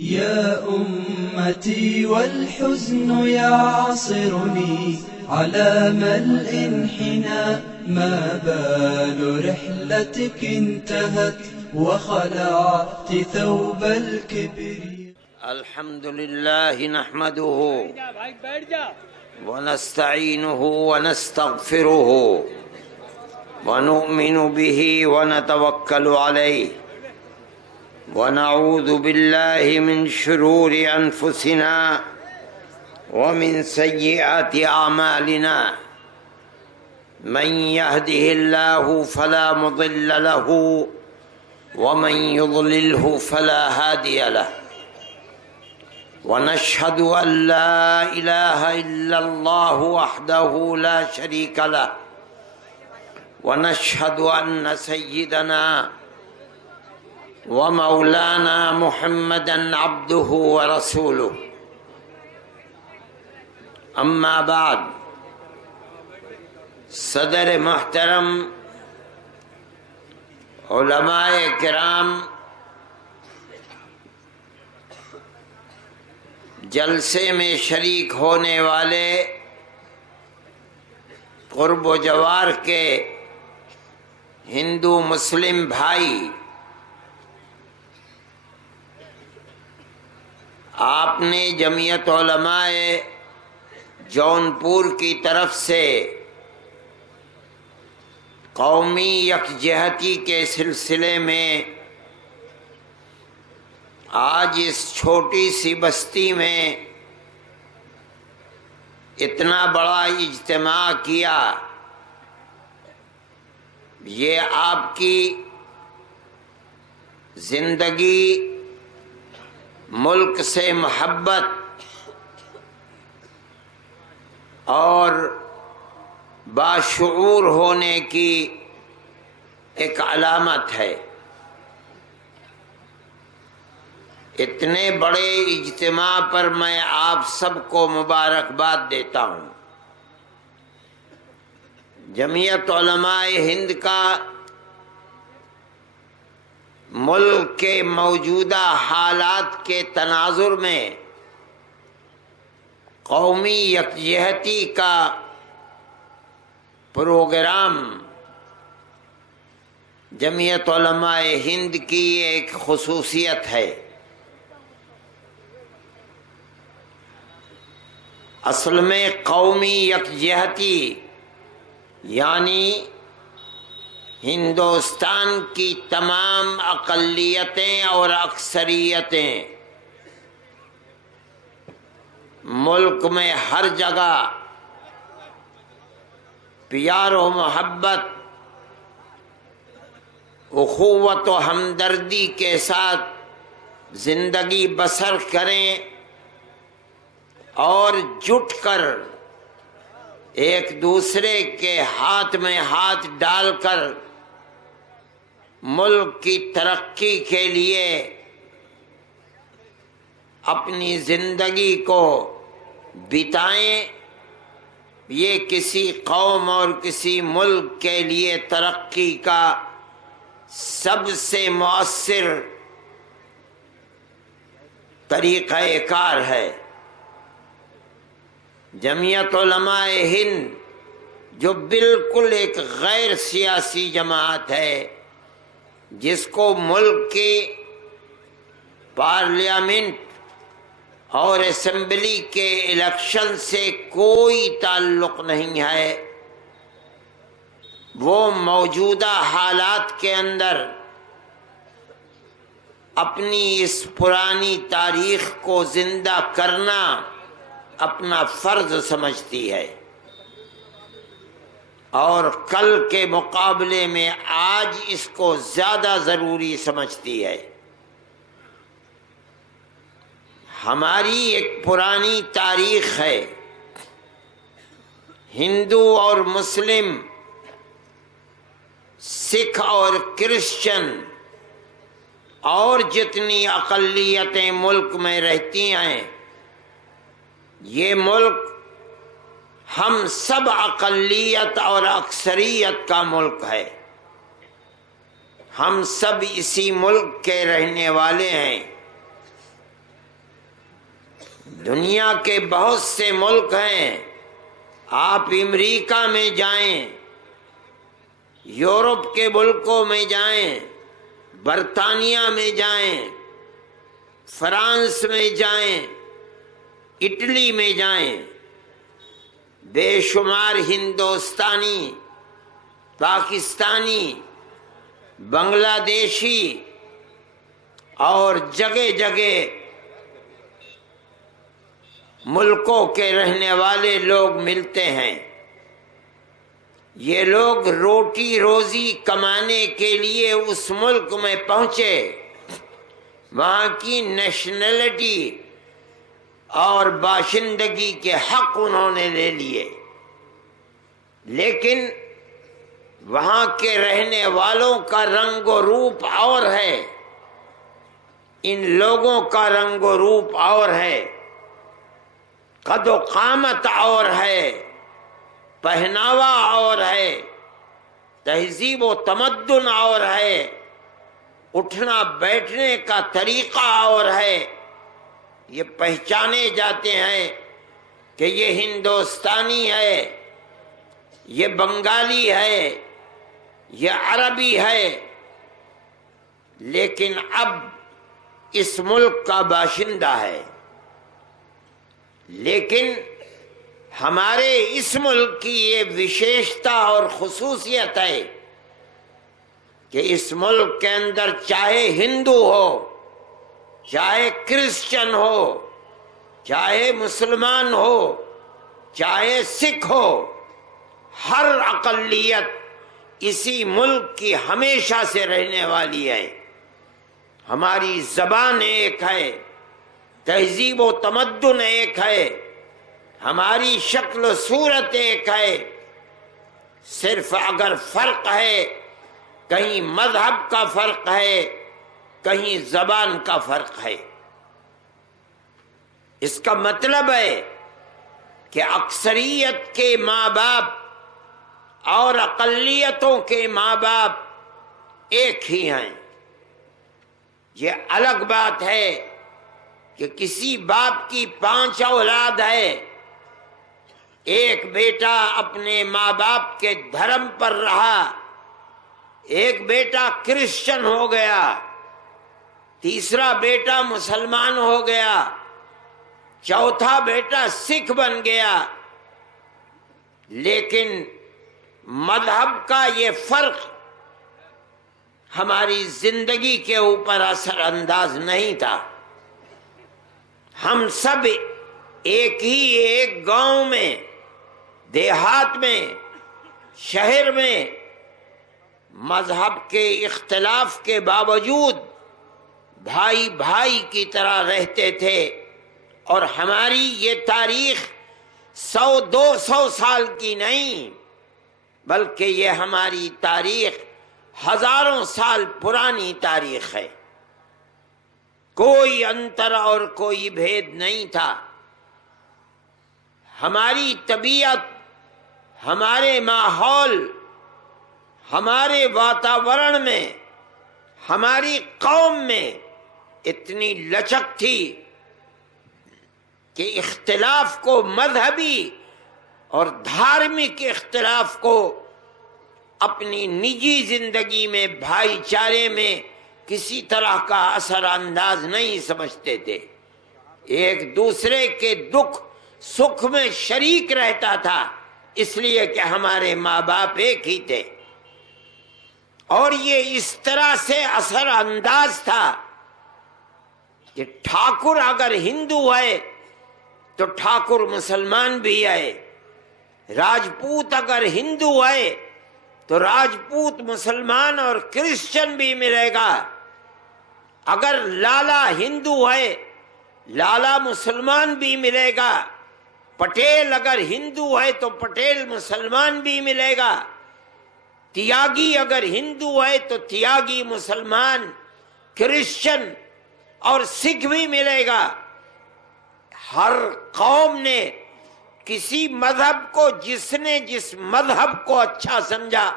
يا أمتي والحزن يعصرني على ملء انحنى ما بال رحلتك انتهت وخلعت ثوب الكبر. الحمد لله نحمده ونستعينه ونستغفره ونؤمن به ونتوكل عليه ونعوذ بالله من شرور أنفسنا ومن سيئات أعمالنا. من يهده الله فلا مضل له ومن يضلله فلا هادي له. ونشهد أن لا إله إلا الله وحده لا شريك له ونشهد أن سيدنا ومولانا محمدًا عبده ورسوله. اما بعد، صدر محترم، علماء کرام، جلسے میں شریک ہونے والے قرب و جوار کے ہندو مسلم بھائی، آپ نے جمعیت علماء جونپور کی طرف سے قومی یکجہتی کے سلسلے میں آج اس چھوٹی سی بستی میں اتنا بڑا اجتماع کیا، یہ آپ کی زندگی ملک سے محبت اور باشعور ہونے کی ایک علامت ہے۔ اتنے بڑے اجتماع پر میں آپ سب کو مبارکباد دیتا ہوں۔ جمعیت علماء ہند کا ملک کے موجودہ حالات کے تناظر میں قومی یکجہتی کا پروگرام جمعیت علماء ہند کی ایک خصوصیت ہے۔ اصل میں قومی یکجہتی یعنی ہندوستان کی تمام اقلیتیں اور اکثریتیں ملک میں ہر جگہ پیار و محبت، اخوت و ہمدردی کے ساتھ زندگی بسر کریں اور جٹ کر ایک دوسرے کے ہاتھ میں ہاتھ ڈال کر ملک کی ترقی کے لیے اپنی زندگی کو بتائیں۔ یہ کسی قوم اور کسی ملک کے لیے ترقی کا سب سے مؤثر طریقہ کار ہے۔ جمعیت علماء ہند جو بالکل ایک غیر سیاسی جماعت ہے، جس کو ملک کی پارلیمنٹ اور اسمبلی کے الیکشن سے کوئی تعلق نہیں ہے، وہ موجودہ حالات کے اندر اپنی اس پرانی تاریخ کو زندہ کرنا اپنا فرض سمجھتی ہے، اور کل کے مقابلے میں آج اس کو زیادہ ضروری سمجھتی ہے۔ ہماری ایک پرانی تاریخ ہے، ہندو اور مسلم، سکھ اور کرسچن اور جتنی اقلیتیں ملک میں رہتی ہیں، یہ ملک ہم سب اقلیت اور اکثریت کا ملک ہے۔ ہم سب اسی ملک کے رہنے والے ہیں۔ دنیا کے بہت سے ملک ہیں، آپ امریکہ میں جائیں، یورپ کے ملکوں میں جائیں، برطانیہ میں جائیں، فرانس میں جائیں، اٹلی میں جائیں، بے شمار ہندوستانی، پاکستانی، بنگلہ دیشی اور جگہ جگہ ملکوں کے رہنے والے لوگ ملتے ہیں۔ یہ لوگ روٹی روزی کمانے کے لیے اس ملک میں پہنچے، وہاں کی نیشنلٹی اور باشندگی کے حق انہوں نے لے لیے، لیکن وہاں کے رہنے والوں کا رنگ و روپ اور ہے، ان لوگوں کا رنگ و روپ اور ہے، قد و قامت اور ہے، پہناوا اور ہے، تہذیب و تمدن اور ہے، اٹھنا بیٹھنے کا طریقہ اور ہے۔ یہ پہچانے جاتے ہیں کہ یہ ہندوستانی ہے، یہ بنگالی ہے، یہ عربی ہے، لیکن اب اس ملک کا باشندہ ہے۔ لیکن ہمارے اس ملک کی یہ وشیشتا اور خصوصیت ہے کہ اس ملک کے اندر چاہے ہندو ہو، چاہے کرسچن ہو، چاہے مسلمان ہو، چاہے سکھ ہو، ہر اقلیت اسی ملک کی ہمیشہ سے رہنے والی ہے۔ ہماری زبان ایک ہے، تہذیب و تمدن ایک ہے، ہماری شکل و صورت ایک ہے، صرف اگر فرق ہے کہیں مذہب کا فرق ہے، کہیں زبان کا فرق ہے۔ اس کا مطلب ہے کہ اکثریت کے ماں باپ اور اقلیتوں کے ماں باپ ایک ہی ہیں۔ یہ الگ بات ہے کہ کسی باپ کی 5 اولاد ہے، ایک بیٹا اپنے ماں باپ کے دھرم پر رہا، ایک بیٹا کرسچن ہو گیا، تیسرا بیٹا مسلمان ہو گیا، چوتھا بیٹا سکھ بن گیا، لیکن مذہب کا یہ فرق ہماری زندگی کے اوپر اثر انداز نہیں تھا۔ ہم سب ایک گاؤں میں، دیہات میں، شہر میں مذہب کے اختلاف کے باوجود بھائی بھائی کی طرح رہتے تھے، اور ہماری یہ تاریخ 100-200 سال کی نہیں، بلکہ یہ ہماری تاریخ ہزاروں سال پرانی تاریخ ہے۔ کوئی انتر اور کوئی بھید نہیں تھا۔ ہماری طبیعت، ہمارے ماحول، ہمارے واتاورن میں، ہماری قوم میں اتنی لچک تھی کہ اختلاف کو، مذہبی اور دھارمک اختلاف کو اپنی نجی زندگی میں، بھائی چارے میں کسی طرح کا اثر انداز نہیں سمجھتے تھے۔ ایک دوسرے کے دکھ سکھ میں شریک رہتا تھا، اس لیے کہ ہمارے ماں باپ ایک ہی تھے، اور یہ اس طرح سے اثر انداز تھا کہ ٹھاکر اگر ہندو ہے تو ٹھاکر مسلمان بھی ہے، راجپوت اگر ہندو ہے تو راجپوت مسلمان اور کرسچن بھی ملے گا، اگر لالا ہندو ہے لالا مسلمان بھی ملے گا، پٹیل اگر ہندو ہے تو پٹیل مسلمان بھی ملے گا، تیاگی اگر ہندو ہے تو تیاگی مسلمان، کرسچن اور سکھ بھی ملے گا۔ ہر قوم نے کسی مذہب کو، جس نے جس مذہب کو اچھا سمجھا،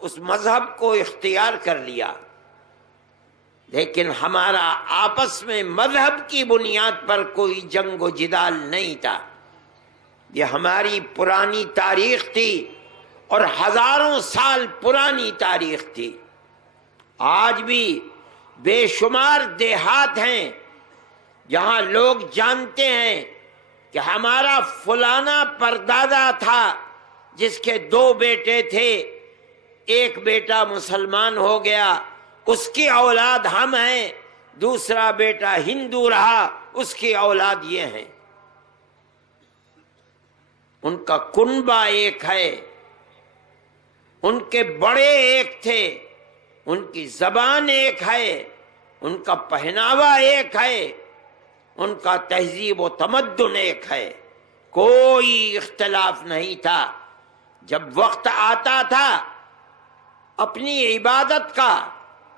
اس مذہب کو اختیار کر لیا۔ لیکن ہمارا آپس میں مذہب کی بنیاد پر کوئی جنگ و جدال نہیں تھا۔ یہ ہماری پرانی تاریخ تھی اور ہزاروں سال پرانی تاریخ تھی۔ آج بھی بے شمار دیہات ہیں جہاں لوگ جانتے ہیں کہ ہمارا فلانا پردادا تھا جس کے 2 بیٹے تھے، ایک بیٹا مسلمان ہو گیا، اس کی اولاد ہم ہیں، دوسرا بیٹا ہندو رہا، اس کی اولاد یہ ہیں۔ ان کا کنبہ ایک ہے، ان کے بڑے ایک تھے، ان کی زبان ایک ہے، ان کا پہناوا ایک ہے، ان کا تہذیب و تمدن ایک ہے، کوئی اختلاف نہیں تھا۔ جب وقت آتا تھا اپنی عبادت کا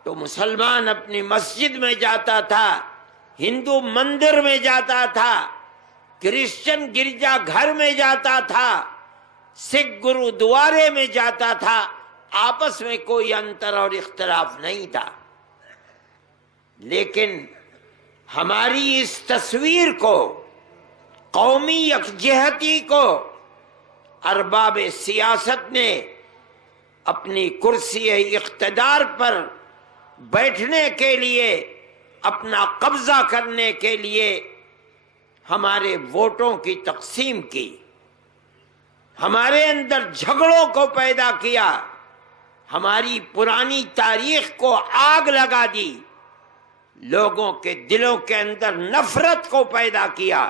تو مسلمان اپنی مسجد میں جاتا تھا، ہندو مندر میں جاتا تھا، کرسچن گرجا گھر میں جاتا تھا، سکھ گرودوارے میں جاتا تھا، آپس میں کوئی انتر اور اختلاف نہیں تھا۔ لیکن ہماری اس تصویر کو، قومی یکجہتی کو، ارباب سیاست نے اپنی کرسی اقتدار پر بیٹھنے کے لیے، اپنا قبضہ کرنے کے لیے ہمارے ووٹوں کی تقسیم کی، ہمارے اندر جھگڑوں کو پیدا کیا، ہماری پرانی تاریخ کو آگ لگا دی، لوگوں کے دلوں کے اندر نفرت کو پیدا کیا،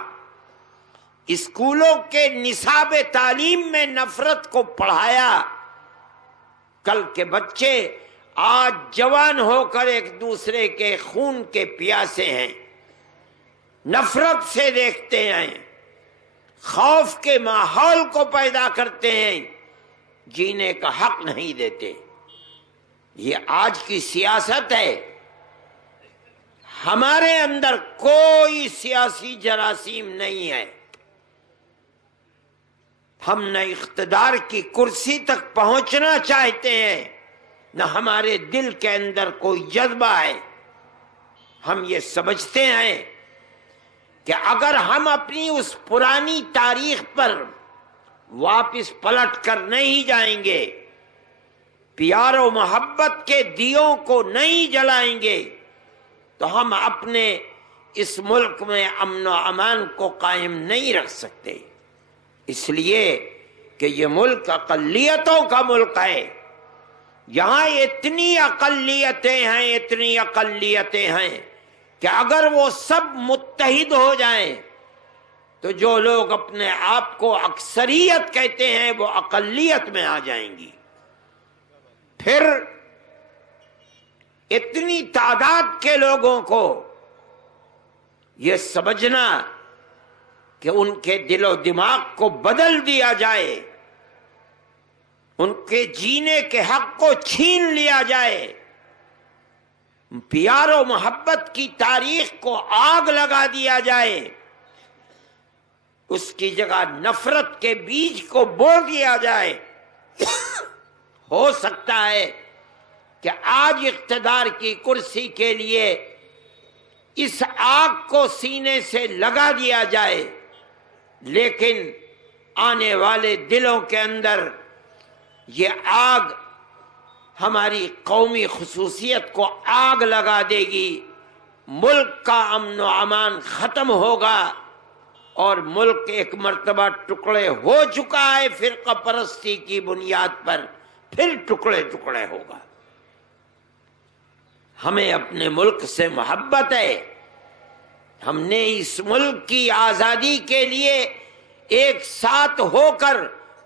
اسکولوں کے نصاب تعلیم میں نفرت کو پڑھایا۔ کل کے بچے آج جوان ہو کر ایک دوسرے کے خون کے پیاسے ہیں، نفرت سے دیکھتے ہیں، خوف کے ماحول کو پیدا کرتے ہیں، جینے کا حق نہیں دیتے۔ یہ آج کی سیاست ہے۔ ہمارے اندر کوئی سیاسی جراثیم نہیں ہے، ہم نہ اقتدار کی کرسی تک پہنچنا چاہتے ہیں، نہ ہمارے دل کے اندر کوئی جذبہ ہے۔ ہم یہ سمجھتے ہیں کہ اگر ہم اپنی اس پرانی تاریخ پر واپس پلٹ کر نہیں جائیں گے، پیار و محبت کے دیوں کو نہیں جلائیں گے، تو ہم اپنے اس ملک میں امن و امان کو قائم نہیں رکھ سکتے۔ اس لیے کہ یہ ملک اقلیتوں کا ملک ہے، یہاں اتنی اقلیتیں ہیں، اتنی اقلیتیں ہیں کہ اگر وہ سب متحد ہو جائیں تو جو لوگ اپنے آپ کو اکثریت کہتے ہیں وہ اقلیت میں آ جائیں گی۔ پھر اتنی تعداد کے لوگوں کو یہ سمجھنا کہ ان کے دل و دماغ کو بدل دیا جائے، ان کے جینے کے حق کو چھین لیا جائے، پیار و محبت کی تاریخ کو آگ لگا دیا جائے، اس کی جگہ نفرت کے بیج کو بو دیا جائے، ہو سکتا ہے کہ آج اقتدار کی کرسی کے لیے اس آگ کو سینے سے لگا دیا جائے، لیکن آنے والے دلوں کے اندر یہ آگ ہماری قومی خصوصیت کو آگ لگا دے گی، ملک کا امن و امان ختم ہوگا اور ملک ایک مرتبہ ٹکڑے ہو چکا ہے فرقہ پرستی کی بنیاد پر، پھر ٹکڑے ٹکڑے ہوگا۔ ہمیں اپنے ملک سے محبت ہے، ہم نے اس ملک کی آزادی کے لیے ایک ساتھ ہو کر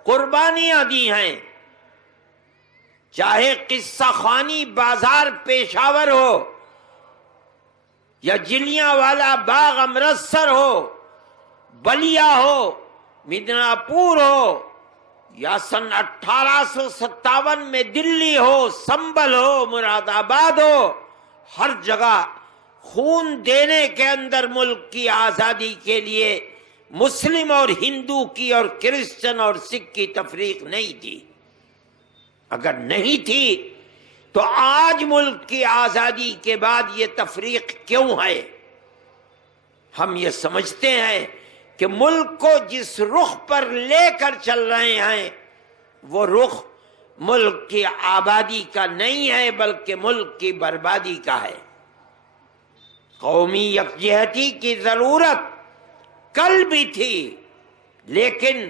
قربانیاں دی ہیں، چاہے قصہ خوانی بازار پشاور ہو یا جلیانوالہ باغ امرتسر ہو، بلیا ہو، مدناپور ہو، یا سن 1857 میں دلی ہو، سنبل ہو، مراد آباد ہو، ہر جگہ خون دینے کے اندر ملک کی آزادی کے لیے مسلم اور ہندو کی اور کرسچن اور سکھ کی تفریق نہیں تھی۔ اگر نہیں تھی تو آج ملک کی آزادی کے بعد یہ تفریق کیوں ہے؟ ہم یہ سمجھتے ہیں کہ ملک کو جس رخ پر لے کر چل رہے ہیں وہ رخ ملک کی آبادی کا نہیں ہے بلکہ ملک کی بربادی کا ہے۔ قومی یکجہتی کی ضرورت کل بھی تھی، لیکن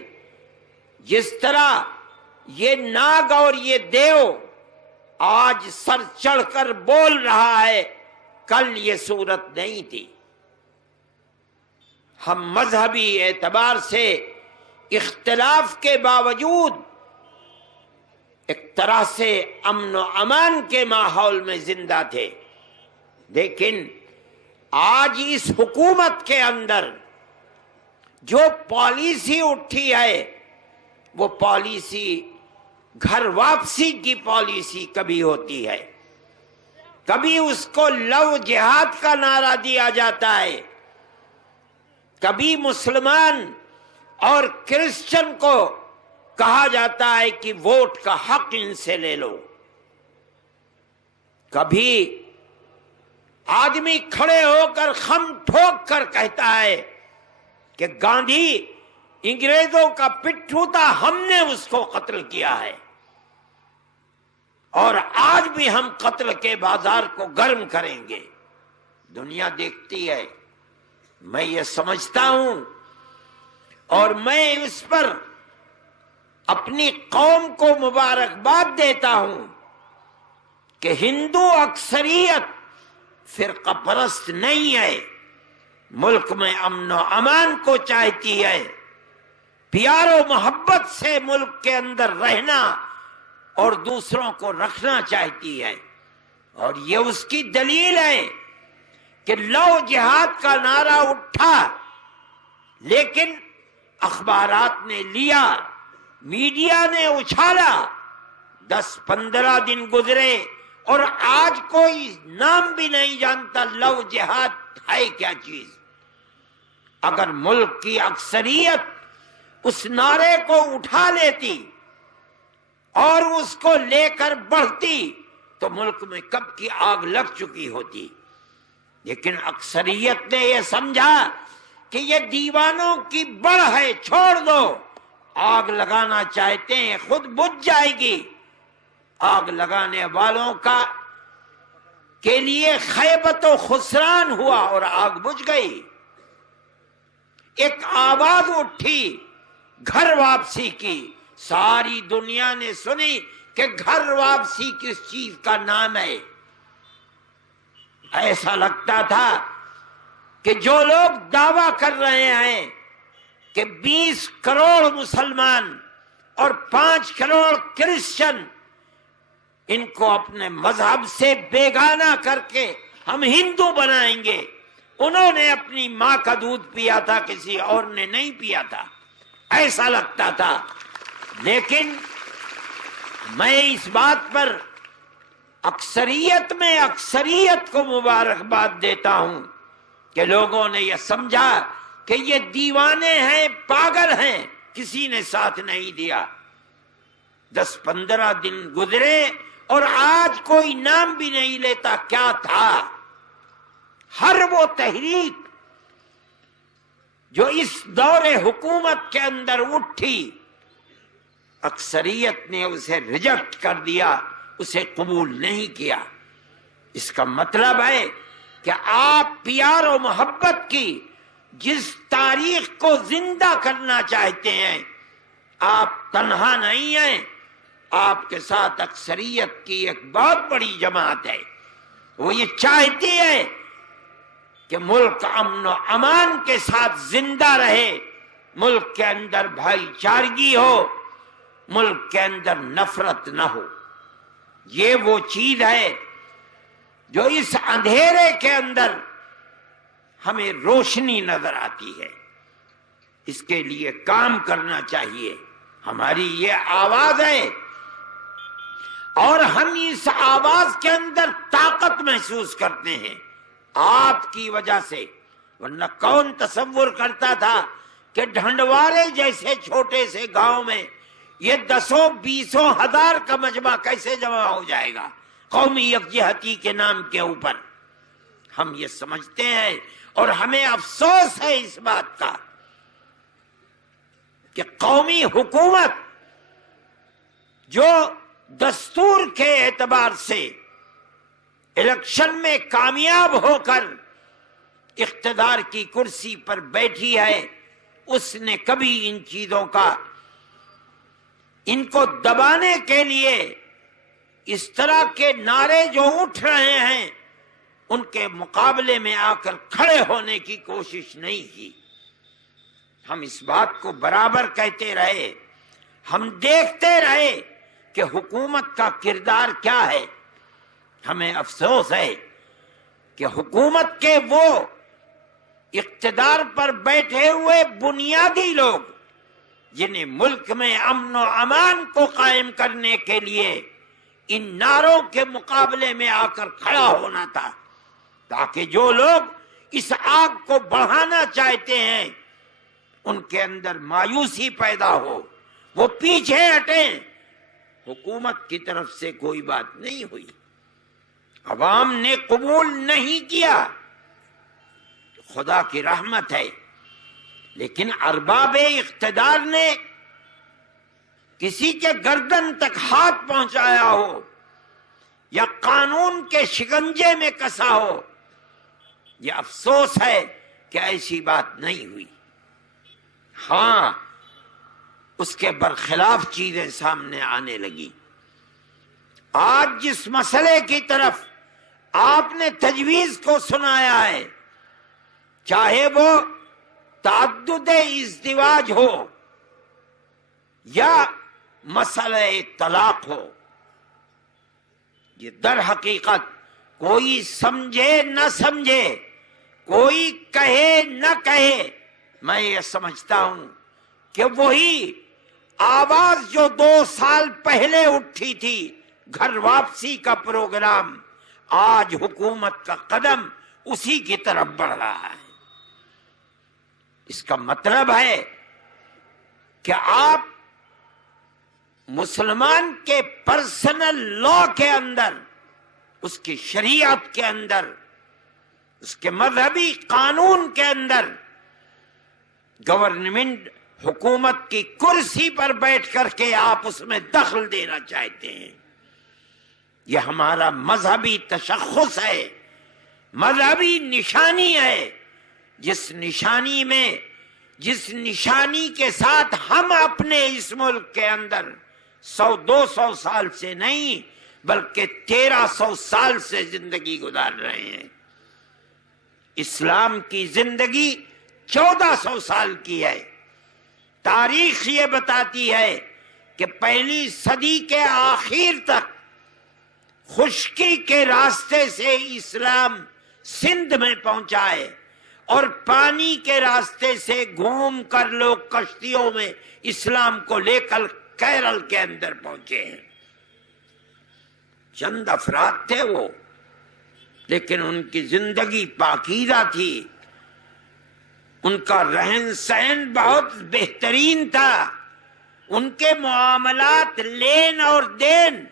جس طرح یہ ناگ اور یہ دیو آج سر چڑھ کر بول رہا ہے، کل یہ صورت نہیں تھی۔ ہم مذہبی اعتبار سے اختلاف کے باوجود ایک طرح سے امن و امان کے ماحول میں زندہ تھے، لیکن آج اس حکومت کے اندر جو پالیسی اٹھی ہے وہ پالیسی گھر واپسی کی پالیسی کبھی ہوتی ہے، کبھی اس کو لو جہاد کا نعرہ دیا جاتا ہے، کبھی مسلمان اور کرسچن کو کہا جاتا ہے کہ ووٹ کا حق ان سے لے لو، کبھی آدمی کھڑے ہو کر خم ٹھوک کر کہتا ہے کہ گاندھی انگریزوں کا پٹھو تھا، ہم نے اس کو قتل کیا ہے اور آج بھی ہم قتل کے بازار کو گرم کریں گے۔ دنیا دیکھتی ہے، میں یہ سمجھتا ہوں اور میں اس پر اپنی قوم کو مبارکباد دیتا ہوں کہ ہندو اکثریت فرقہ پرست نہیں ہے، ملک میں امن و امان کو چاہتی ہے، پیار و محبت سے ملک کے اندر رہنا اور دوسروں کو رکھنا چاہتی ہے، اور یہ اس کی دلیل ہے کہ لو جہاد کا نعرہ اٹھا لیکن اخبارات نے لیا، میڈیا نے اچھالا، 10-15 دن گزرے اور آج کوئی نام بھی نہیں جانتا لو جہاد ہے کیا چیز۔ اگر ملک کی اکثریت اس نعرے کو اٹھا لیتی اور اس کو لے کر بڑھتی تو ملک میں کب کی آگ لگ چکی ہوتی، لیکن اکثریت نے یہ سمجھا کہ یہ دیوانوں کی بڑھ ہے، چھوڑ دو، آگ لگانا چاہتے ہیں خود بجھ جائے گی۔ آگ لگانے والوں کے لیے خیبت و خسران ہوا اور آگ بجھ گئی۔ ایک آواز اٹھی گھر واپسی کی، ساری دنیا نے سنی کہ گھر واپسی کس چیز کا نام ہے۔ ایسا لگتا تھا کہ جو لوگ دعویٰ کر رہے ہیں کہ 20 کروڑ مسلمان اور 5 کروڑ کرسچن، ان کو اپنے مذہب سے بیگانہ کر کے ہم ہندو بنائیں گے، انہوں نے اپنی ماں کا دودھ پیا تھا، کسی اور نے نہیں پیا تھا، ایسا لگتا تھا۔ لیکن میں اس بات پر اکثریت میں اکثریت کو مبارکباد دیتا ہوں کہ لوگوں نے یہ سمجھا کہ یہ دیوانے ہیں، پاگل ہیں، کسی نے ساتھ نہیں دیا۔ 10-15 دن گزرے اور آج کوئی نام بھی نہیں لیتا کیا تھا۔ ہر وہ تحریک جو اس دور حکومت کے اندر اٹھی، اکثریت نے اسے ریجیکٹ کر دیا، اسے قبول نہیں کیا۔ اس کا مطلب ہے کہ آپ پیار و محبت کی جس تاریخ کو زندہ کرنا چاہتے ہیں، آپ تنہا نہیں ہیں، آپ کے ساتھ اکثریت کی ایک بہت بڑی جماعت ہے۔ وہ یہ چاہتی ہے کہ ملک امن و امان کے ساتھ زندہ رہے، ملک کے اندر بھائی چارگی ہو، ملک کے اندر نفرت نہ ہو۔ یہ وہ چیز ہے جو اس اندھیرے کے اندر ہمیں روشنی نظر آتی ہے۔ اس کے لیے کام کرنا چاہیے، ہماری یہ آواز ہے اور ہم اس آواز کے اندر طاقت محسوس کرتے ہیں آپ کی وجہ سے۔ ورنہ کون تصور کرتا تھا کہ ڈھنڈوارے جیسے چھوٹے سے گاؤں میں یہ 10-20 ہزار کا مجمع کیسے جمع ہو جائے گا؟ قومی یکجہتی کے نام کے اوپر ہم یہ سمجھتے ہیں، اور ہمیں افسوس ہے اس بات کا کہ قومی حکومت جو دستور کے اعتبار سے الیکشن میں کامیاب ہو کر اقتدار کی کرسی پر بیٹھی ہے، اس نے کبھی ان چیزوں کا، ان کو دبانے کے لیے اس طرح کے نعرے جو اٹھ رہے ہیں ان کے مقابلے میں آ کر کھڑے ہونے کی کوشش نہیں کی۔ ہم اس بات کو برابر کہتے رہے، ہم دیکھتے رہے کہ حکومت کا کردار کیا ہے۔ ہمیں افسوس ہے کہ حکومت کے وہ اقتدار پر بیٹھے ہوئے بنیادی لوگ جنہیں ملک میں امن و امان کو قائم کرنے کے لیے ان نعروں کے مقابلے میں آ کر کھڑا ہونا تھا، تاکہ جو لوگ اس آگ کو بڑھانا چاہتے ہیں ان کے اندر مایوسی پیدا ہو، وہ پیچھے ہٹیں۔ حکومت کی طرف سے کوئی بات نہیں ہوئی، عوام نے قبول نہیں کیا، خدا کی رحمت ہے، لیکن ارباب اقتدار نے کسی کے گردن تک ہاتھ پہنچایا ہو یا قانون کے شکنجے میں کسا ہو، یہ افسوس ہے کہ ایسی بات نہیں ہوئی۔ ہاں، اس کے برخلاف چیزیں سامنے آنے لگی۔ آج جس مسئلے کی طرف آپ نے تجویز کو سنایا ہے، چاہے وہ تعدد ازدواج ہو یا مسئلہ طلاق ہو، یہ در حقیقت کوئی سمجھے نہ سمجھے، کوئی کہے نہ کہے، میں یہ سمجھتا ہوں کہ وہی آواز جو 2 سال پہلے اٹھی تھی، گھر واپسی کا پروگرام، آج حکومت کا قدم اسی کی طرف بڑھ رہا ہے۔ اس کا مطلب ہے کہ آپ مسلمان کے پرسنل لا کے اندر، اس کی شریعت کے اندر، اس کے مذہبی قانون کے اندر گورنمنٹ، حکومت کی کرسی پر بیٹھ کر کے آپ اس میں دخل دینا چاہتے ہیں۔ یہ ہمارا مذہبی تشخص ہے، مذہبی نشانی ہے، جس نشانی کے ساتھ ہم اپنے اس ملک کے اندر 100-200 سال سے نہیں بلکہ 1300 سال سے زندگی گزار رہے ہیں۔ اسلام کی زندگی 1400 سال کی ہے۔ تاریخ یہ بتاتی ہے کہ پہلی صدی کے آخر تک خشکی کے راستے سے اسلام سندھ میں پہنچا ہے، اور پانی کے راستے سے گھوم کر لوگ کشتیوں میں اسلام کو لے کر کیرل کے اندر پہنچے ہیں۔ چند افراد تھے وہ، لیکن ان کی زندگی پاکیزہ تھی، ان کا رہن سہن بہت بہترین تھا، ان کے معاملات لین اور دین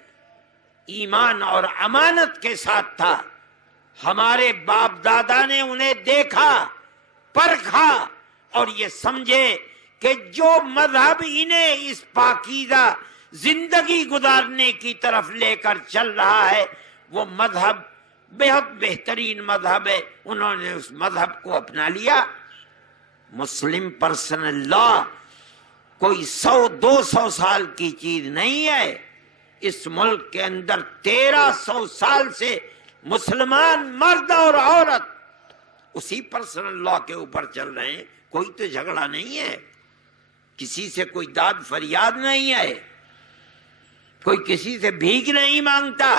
ایمان اور امانت کے ساتھ تھا۔ ہمارے باپ دادا نے انہیں دیکھا، پرکھا، اور یہ سمجھے کہ جو مذہب انہیں اس پاکیزہ زندگی گزارنے کی طرف لے کر چل رہا ہے وہ مذہب بہت بہترین مذہب ہے۔ انہوں نے اس مذہب کو اپنا لیا۔ مسلم پرسنل لا کوئی 100-200 سال کی چیز نہیں ہے۔ اس ملک کے اندر 1300 سال سے مسلمان مرد اور عورت اسی پرسنل لا کے اوپر چل رہے ہیں۔ کوئی تو جھگڑا نہیں ہے، کسی سے کوئی داد فریاد نہیں ہے، کوئی کسی سے بھیک نہیں مانگتا۔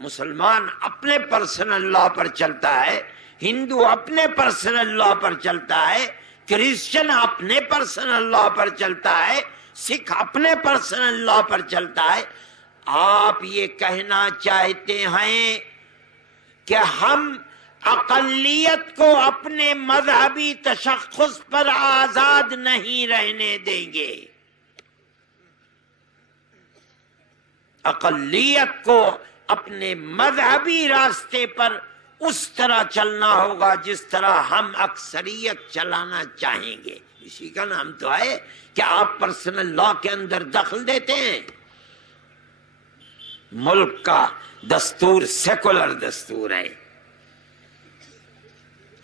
مسلمان اپنے پرسنل لا پر چلتا ہے، ہندو اپنے پرسنل لا پر چلتا ہے، کرسچن اپنے پرسنل لا پر چلتا ہے، سکھ اپنے پرسنل لا پر چلتا ہے۔ آپ یہ کہنا چاہتے ہیں کہ ہم اقلیت کو اپنے مذہبی تشخص پر آزاد نہیں رہنے دیں گے۔ اقلیت کو اپنے مذہبی راستے پر اس طرح چلنا ہوگا جس طرح ہم اکثریت چلانا چاہیں گے. اسی کا نام تو ہے کہ آپ پرسنل لا کے اندر دخل دیتے ہیں. ملک کا دستور سیکولر دستور ہے.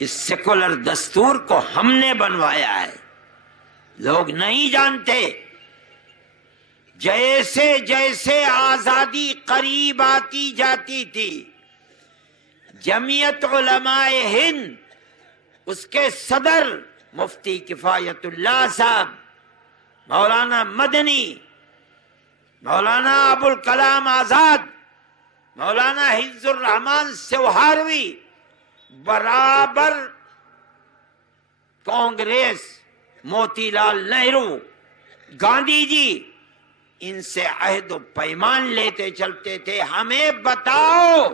اس سیکولر دستور کو ہم نے بنوایا ہے، لوگ نہیں جانتے. جیسے جیسے آزادی قریب آتی جاتی تھی، جمعیت علماء ہند، اس کے صدر مفتی کفایت اللہ صاحب، مولانا مدنی، مولانا ابوالکلام آزاد، مولانا حفظ الرحمان سوہاروی، برابر کانگریس، موتی لال نہرو، گاندھی جی، ان سے عہد و پیمان لیتے چلتے تھے. ہمیں بتاؤ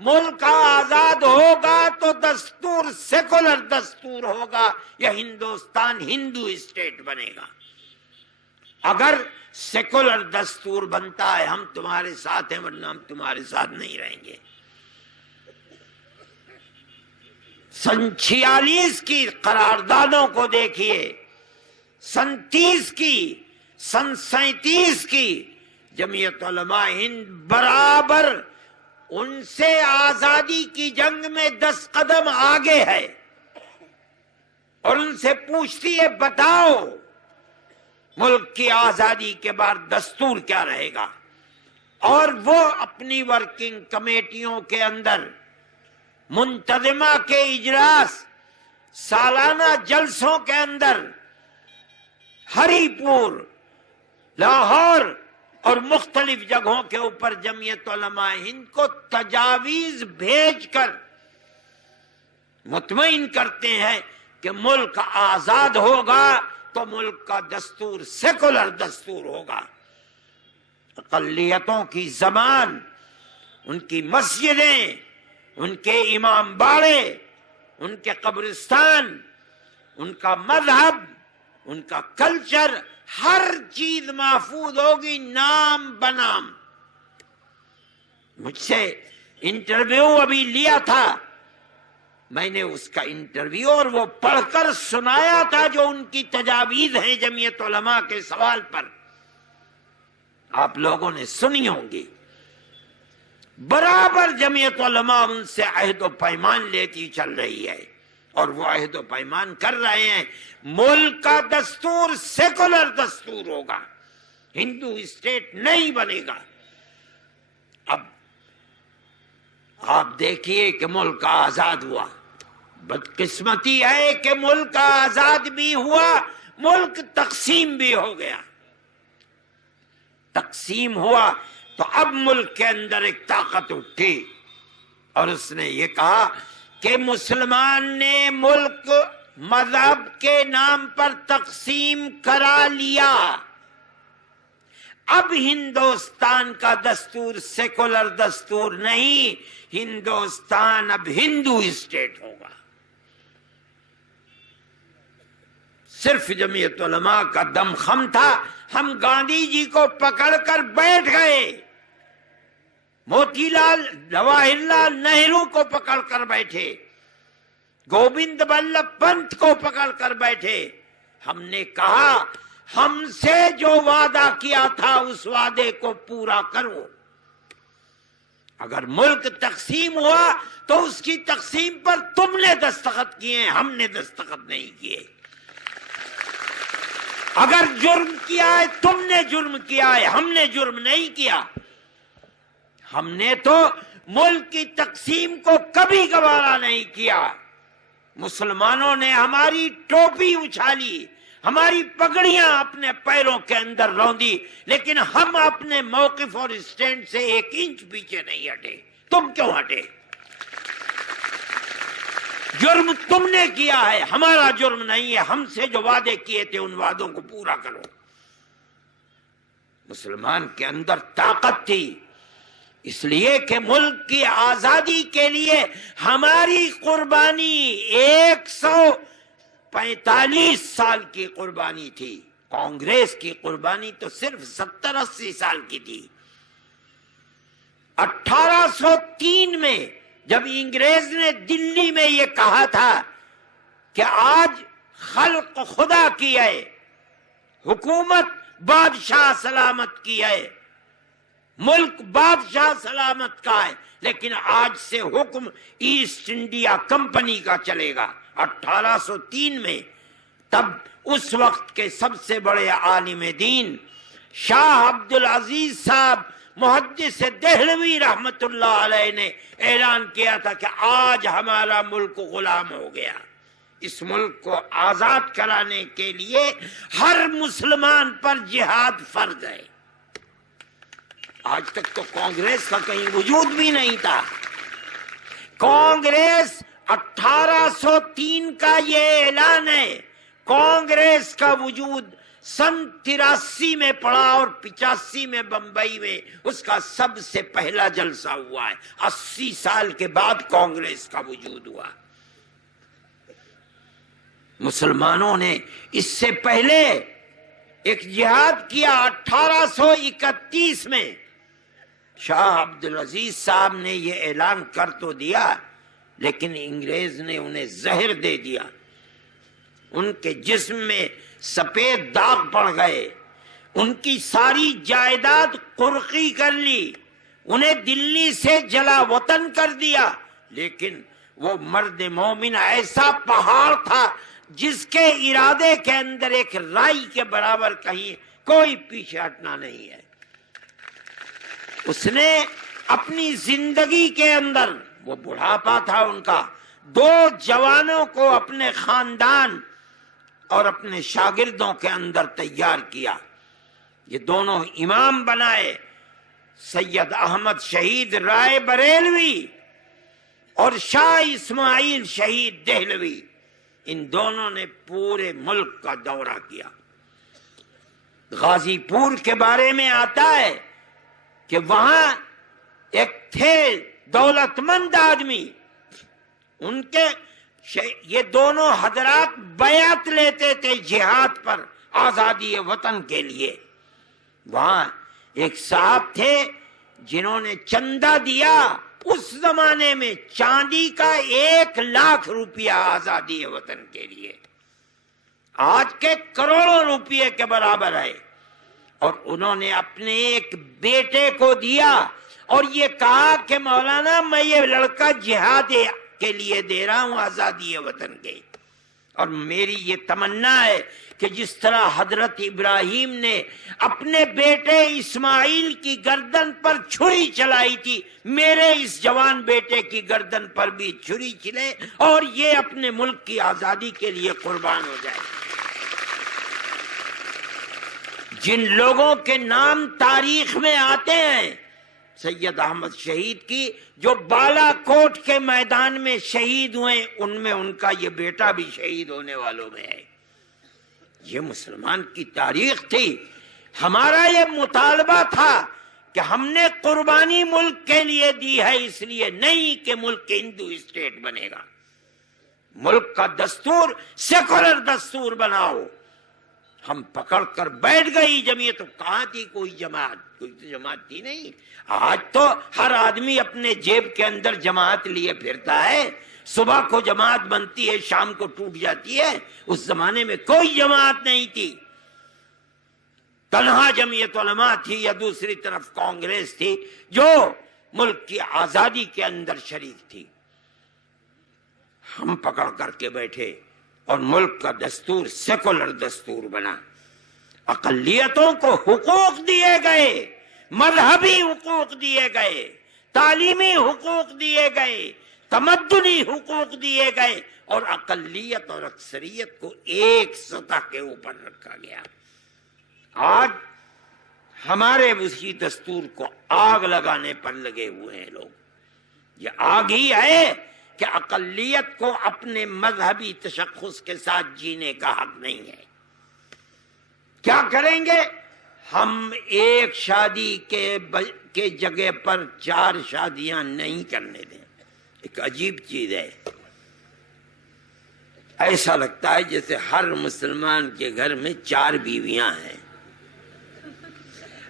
ملک آزاد ہوگا تو دستور سیکولر دستور ہوگا یا ہندوستان ہندو اسٹیٹ بنے گا؟ اگر سیکولر دستور بنتا ہے ہم تمہارے ساتھ ہیں، ورنہ ہم تمہارے ساتھ نہیں رہیں گے. سن 46 کی قراردادوں کو دیکھیے، سن 30 کی، سن 37 کی. جمعیت علماء ہند برابر ان سے آزادی کی جنگ میں 10 قدم آگے ہے، اور ان سے پوچھتی ہے بتاؤ ملک کی آزادی کے بعد دستور کیا رہے گا. اور وہ اپنی ورکنگ کمیٹیوں کے اندر منتظمہ کے اجلاس، سالانہ جلسوں کے اندر ہری پور، لاہور اور مختلف جگہوں کے اوپر جمعیت علماء ہند کو تجاویز بھیج کر مطمئن کرتے ہیں کہ ملک آزاد ہوگا تو ملک کا دستور سیکولر دستور ہوگا. اقلیتوں کی زبان، ان کی مسجدیں، ان کے امام باڑے، ان کے قبرستان، ان کا مذہب، ان کا کلچر، ہر چیز محفوظ ہوگی نام بنام. مجھ سے انٹرویو ابھی لیا تھا، میں نے اس کا انٹرویو اور وہ پڑھ کر سنایا تھا جو ان کی تجاویز ہیں جمعیت علماء کے سوال پر. آپ لوگوں نے سنی ہوں گی. برابر جمعیت علماء ان سے عہد و پیمان لیتی چل رہی ہے، اور وہ عہد و پیمان کر رہے ہیں ملک کا دستور سیکولر دستور ہوگا، ہندو اسٹیٹ نہیں بنے گا. اب آپ دیکھیے کہ ملک آزاد ہوا. بدقسمتی ہے کہ ملک آزاد بھی ہوا، ملک تقسیم بھی ہو گیا. تقسیم ہوا تو اب ملک کے اندر ایک طاقت اٹھی، اور اس نے یہ کہا کہ مسلمان نے ملک مذہب کے نام پر تقسیم کرا لیا، اب ہندوستان کا دستور سیکولر دستور نہیں، ہندوستان اب ہندو اسٹیٹ ہوگا. صرف جمعیت علماء کا دم خم تھا، ہم گاندھی جی کو پکڑ کر بیٹھ گئے، موتی لال جواہر لال نہرو کو پکڑ کر بیٹھے، گوبند بلبھ پنت کو پکڑ کر بیٹھے. ہم نے کہا ہم سے جو وعدہ کیا تھا اس وعدے کو پورا کرو. اگر ملک تقسیم ہوا تو اس کی تقسیم پر تم نے دستخط کیے، ہم نے دستخط نہیں کیے. اگر جرم کیا ہے تم نے جرم کیا ہے، ہم نے جرم نہیں کیا. ہم نے تو ملک کی تقسیم کو کبھی گوارا نہیں کیا. مسلمانوں نے ہماری ٹوپی اچھالی، ہماری پگڑیاں اپنے پیروں کے اندر روندی، لیکن ہم اپنے موقف اور اسٹینڈ سے 1 انچ پیچھے نہیں ہٹے. تم کیوں ہٹے؟ جرم تم نے کیا ہے، ہمارا جرم نہیں ہے. ہم سے جو وعدے کیے تھے ان وعدوں کو پورا کرو. مسلمان کے اندر طاقت تھی، اس لیے کہ ملک کی آزادی کے لیے ہماری قربانی 145 سال کی قربانی تھی. کانگریس کی قربانی تو صرف 70-80 سال کی تھی. 1803 میں جب انگریز نے دلی میں یہ کہا تھا کہ آج خلق خدا کی ہے، حکومت بادشاہ سلامت کی ہے، ملک بادشاہ سلامت کا ہے، لیکن آج سے حکم ایسٹ انڈیا کمپنی کا چلے گا، 1803 میں، تب اس وقت کے سب سے بڑے عالم دین شاہ عبدالعزیز صاحب محدث دہلوی رحمت اللہ علیہ نے اعلان کیا تھا کہ آج ہمارا ملک غلام ہو گیا، اس ملک کو آزاد کرانے کے لیے ہر مسلمان پر جہاد فرض ہے۔ آج تک تو کانگریس کا کہیں وجود بھی نہیں تھا، کانگریس 1803 کا یہ اعلان ہے، کانگریس کا وجود سن 83 میں پڑا اور 85 میں بمبئی میں اس کا سب سے پہلا جلسہ ہوا ہے، 80 سال کے بعد کانگریس کا وجود ہوا۔ مسلمانوں نے اس سے پہلے ایک جہاد کیا 1831 میں، شاہ عبدالعزیز صاحب نے یہ اعلان کر تو دیا لیکن انگریز نے انہیں زہر دے دیا، ان کے جسم میں سفید داغ پڑ گئے، ان کی ساری جائیداد قرقی کر لی، انہیں دلی سے جلا وطن کر دیا، لیکن وہ مرد مومن ایسا پہاڑ تھا جس کے ارادے کے اندر ایک رائی کے برابر کہیں کوئی پیچھے ہٹنا نہیں ہے۔ اس نے اپنی زندگی کے اندر، وہ بڑھاپا تھا ان کا، 2 جوانوں کو اپنے خاندان اور اپنے شاگردوں کے اندر تیار کیا، یہ دونوں امام بنائے، سید احمد شہید رائے بریلوی اور شاہ اسماعیل شہید دہلوی، ان دونوں نے پورے ملک کا دورہ کیا۔ غازی پور کے بارے میں آتا ہے کہ وہاں ایک تھے دولت مند آدمی، ان کے یہ دونوں حضرات بیعت لیتے تھے جہاد پر آزادی وطن کے لیے۔ وہاں ایک صاحب تھے جنہوں نے چندہ دیا، اس زمانے میں چاندی کا 1 لاکھ روپیہ آزادی وطن کے لیے، آج کے کروڑوں روپیے کے برابر ہے، اور انہوں نے اپنے ایک بیٹے کو دیا اور یہ کہا کہ مولانا میں یہ لڑکا جہاد کے لیے دے رہا ہوں آزادی وطن کے، اور میری یہ تمنا ہے کہ جس طرح حضرت ابراہیم نے اپنے بیٹے اسماعیل کی گردن پر چھری چلائی تھی، میرے اس جوان بیٹے کی گردن پر بھی چھری چلے اور یہ اپنے ملک کی آزادی کے لیے قربان ہو جائے۔ جن لوگوں کے نام تاریخ میں آتے ہیں، سید احمد شہید کی جو بالا کوٹ کے میدان میں شہید ہوئے، ان میں ان کا یہ بیٹا بھی شہید ہونے والوں میں ہے۔ یہ مسلمان کی تاریخ تھی، ہمارا یہ مطالبہ تھا کہ ہم نے قربانی ملک کے لیے دی ہے، اس لیے نہیں کہ ملک ہندو اسٹیٹ بنے گا، ملک کا دستور سیکولر دستور بناؤ۔ ہم پکڑ کر بیٹھ گئی جمعیت، تو کہاں تھی کوئی جماعت؟ کوئی تو جماعت تھی نہیں۔ آج تو ہر آدمی اپنے جیب کے اندر جماعت لیے پھرتا ہے، صبح کو جماعت بنتی ہے، شام کو ٹوٹ جاتی ہے، اس زمانے میں کوئی جماعت نہیں تھی، تنہا جمعیت علماء تھی یا دوسری طرف کانگریس تھی جو ملک کی آزادی کے اندر شریک تھی۔ ہم پکڑ کر کے بیٹھے اور ملک کا دستور سیکولر دستور بنا، اقلیتوں کو حقوق دیے گئے، مذہبی حقوق دیے گئے، تعلیمی حقوق دیے گئے، تمدنی حقوق دیے گئے، اور اقلیت اور اکثریت کو ایک سطح کے اوپر رکھا گیا۔ آج ہمارے اسی دستور کو آگ لگانے پر لگے ہوئے ہیں لوگ۔ یہ آگ ہی ہے کہ اقلیت کو اپنے مذہبی تشخص کے ساتھ جینے کا حق نہیں ہے۔ کیا کریں گے؟ ہم ایک شادی کے جگہ پر 4 شادیاں نہیں کرنے دیں۔ ایک عجیب چیز ہے، ایسا لگتا ہے جیسے ہر مسلمان کے گھر میں 4 بیویاں ہیں۔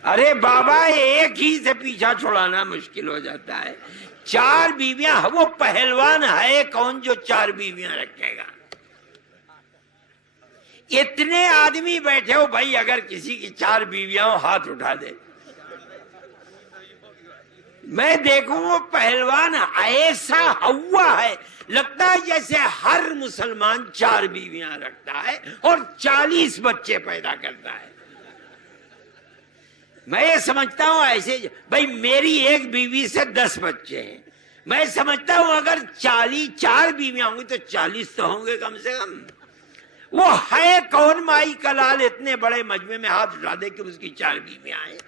ارے بابا ایک ہی سے پیچھا چھڑانا مشکل ہو جاتا ہے، 4 بیویاں، وہ پہلوان ہے کون جو 4 بیویاں رکھے گا؟ اتنے آدمی بیٹھے ہو بھائی، اگر کسی کی 4 بیویاں ہو ہاتھ اٹھا دے، میں دیکھوں وہ پہلوان ایسا ہوا ہے، لگتا ہے جیسے ہر مسلمان 4 بیویاں رکھتا ہے اور 40 بچے پیدا کرتا ہے۔ میں یہ سمجھتا ہوں ایسے بھائی میری ایک بیوی سے 10 بچے ہیں، میں سمجھتا ہوں اگر 4 بیویاں ہوں گی تو 40 تو ہوں گے کم سے کم۔ وہ ہے کون مائی کا لال اتنے بڑے مجمع میں ہاتھ اٹھا دے کہ اس کی 4 بیویاں ہیں؟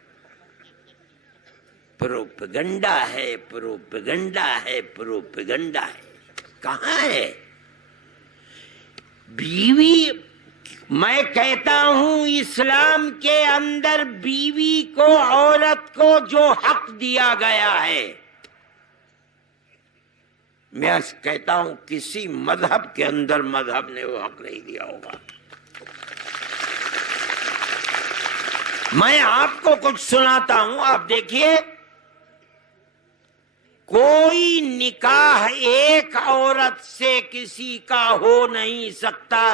پروپگنڈا ہے، پروپگنڈا ہے، پروپگنڈا ہے۔ کہاں ہے بیوی؟ میں کہتا ہوں اسلام کے اندر بیوی کو، عورت کو جو حق دیا گیا ہے، میں کہتا ہوں کسی مذہب کے اندر مذہب نے وہ حق نہیں دیا ہوگا۔ میں آپ کو کچھ سناتا ہوں، آپ دیکھیے، کوئی نکاح ایک عورت سے کسی کا ہو نہیں سکتا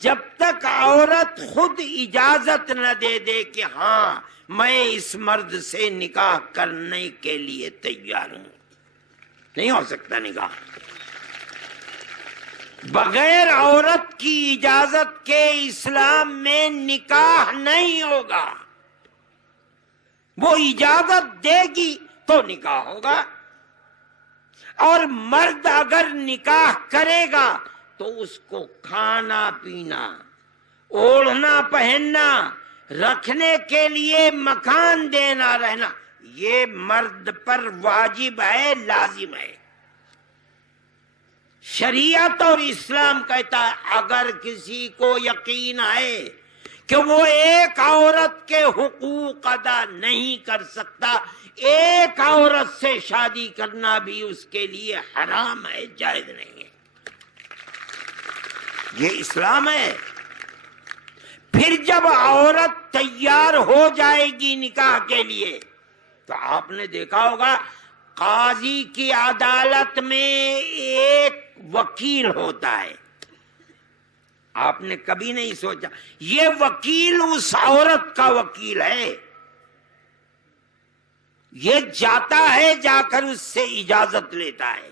جب تک عورت خود اجازت نہ دے دے کہ ہاں میں اس مرد سے نکاح کرنے کے لیے تیار ہوں۔ نہیں ہو سکتا نکاح بغیر عورت کی اجازت کے۔ اسلام میں نکاح نہیں ہوگا، وہ اجازت دے گی تو نکاح ہوگا، اور مرد اگر نکاح کرے گا تو اس کو کھانا پینا، اوڑھنا پہننا، رکھنے کے لیے مکان دینا، رہنا، یہ مرد پر واجب ہے، لازم ہے۔ شریعت اور اسلام کہتا ہے اگر کسی کو یقین ہے کہ وہ ایک عورت کے حقوق ادا نہیں کر سکتا، ایک عورت سے شادی کرنا بھی اس کے لیے حرام ہے، جائز نہیں ہے۔ یہ اسلام ہے۔ پھر جب عورت تیار ہو جائے گی نکاح کے لیے تو آپ نے دیکھا ہوگا قاضی کی عدالت میں ایک وکیل ہوتا ہے۔ آپ نے کبھی نہیں سوچا یہ وکیل اس عورت کا وکیل ہے، یہ جاتا ہے، جا کر اس سے اجازت لیتا ہے،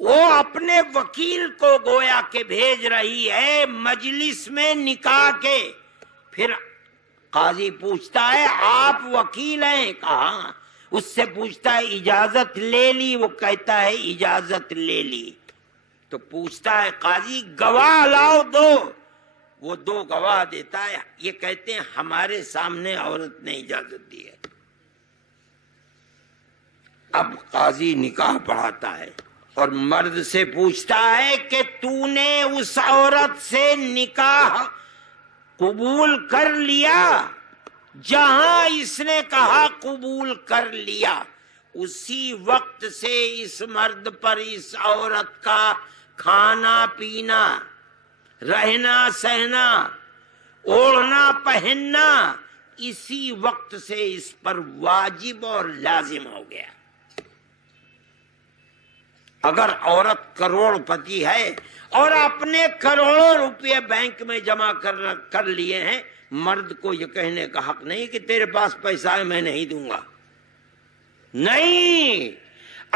وہ اپنے وکیل کو گویا کہ بھیج رہی ہے مجلس میں نکاح کے۔ پھر قاضی پوچھتا ہے آپ وکیل ہیں؟ کہاں؟ اس سے پوچھتا ہے اجازت لے لی؟ وہ کہتا ہے اجازت لے لی۔ تو پوچھتا ہے قاضی گواہ لاؤ 2، وہ 2 گواہ دیتا ہے، یہ کہتے ہیں ہمارے سامنے عورت نے اجازت دی ہے۔ اب قاضی نکاح پڑھاتا ہے اور مرد سے پوچھتا ہے کہ تو نے اس عورت سے نکاح قبول کر لیا؟ جہاں اس نے کہا قبول کر لیا، اسی وقت سے اس مرد پر اس عورت کا کھانا پینا، رہنا سہنا، اوڑھنا پہننا، اسی وقت سے اس پر واجب اور لازم ہو گیا۔ اگر عورت کروڑ پتی ہے اور اپنے کروڑوں روپے بینک میں جمع کر لیے ہیں، مرد کو یہ کہنے کا حق نہیں کہ تیرے پاس پیسہ ہے میں نہیں دوں گا۔ نہیں،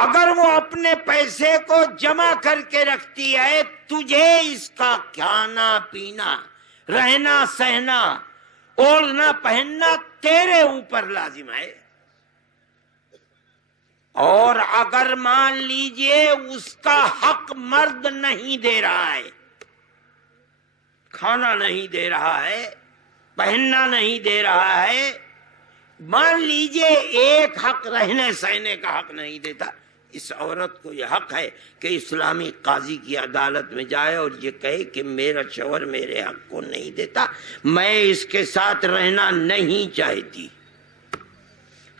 اگر وہ اپنے پیسے کو جمع کر کے رکھتی ہے، تجھے اس کا کھانا پینا، رہنا سہنا، اوڑھنا پہننا تیرے اوپر لازم ہے۔ اور اگر مان لیجئے اس کا حق مرد نہیں دے رہا ہے، کھانا نہیں دے رہا ہے، پہننا نہیں دے رہا ہے، مان لیجئے ایک حق رہنے سہنے کا حق نہیں دیتا، اس عورت کو یہ حق ہے کہ اسلامی قاضی کی عدالت میں جائے اور یہ کہے کہ میرا شوہر میرے حق کو نہیں دیتا، میں اس کے ساتھ رہنا نہیں چاہتی۔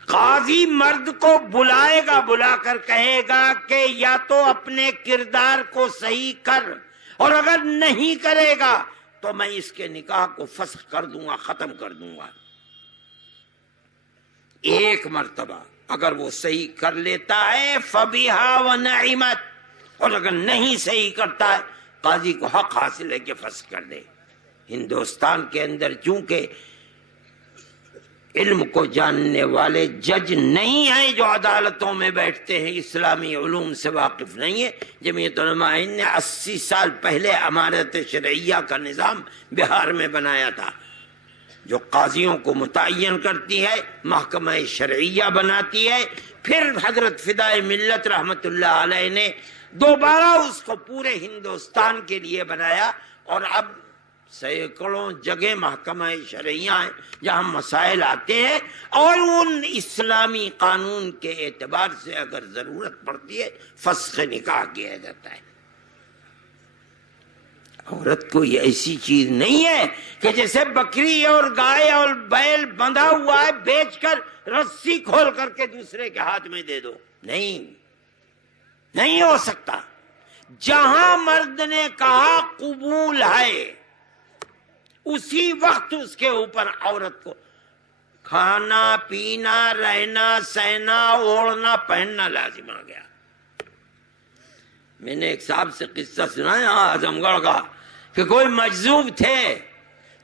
قاضی مرد کو بلائے گا، بلا کر کہے گا کہ یا تو اپنے کردار کو صحیح کر، اور اگر نہیں کرے گا تو میں اس کے نکاح کو فسخ کر دوں گا، ختم کر دوں گا۔ ایک مرتبہ اگر وہ صحیح کر لیتا ہے فبیہا ونعمت، اور اگر نہیں صحیح کرتا ہے قاضی کو حق حاصل ہے کہ فسخ کر دے۔ ہندوستان کے اندر چونکہ علم کو جاننے والے جج نہیں ہیں جو عدالتوں میں بیٹھتے ہیں، اسلامی علوم سے واقف نہیں ہے، جمعیت علماء ہند نے 80 سال پہلے امارت شرعیہ کا نظام بہار میں بنایا تھا، جو قاضیوں کو متعین کرتی ہے، محکمہ شرعیہ بناتی ہے۔ پھر حضرت فدائے ملت رحمت اللہ علیہ نے دوبارہ اس کو پورے ہندوستان کے لیے بنایا، اور اب سینکڑوں جگہ محکمہ شرعیہ ہیں جہاں مسائل آتے ہیں، اور ان اسلامی قانون کے اعتبار سے اگر ضرورت پڑتی ہے فسخ نکاح کیا جاتا ہے۔ عورت کوئی ایسی چیز نہیں ہے کہ جیسے بکری اور گائے اور بیل بندھا ہوا ہے بیچ کر رسی کھول کر کے دوسرے کے ہاتھ میں دے دو، نہیں ہو سکتا۔ جہاں مرد نے کہا قبول ہے اسی وقت اس کے اوپر عورت کو کھانا پینا رہنا سہنا اوڑھنا پہننا لازم آ گیا۔ میں نے ایک صاحب سے قصہ سنا ہے اعظم گڑھ کا، کہ کوئی مجذوب تھے،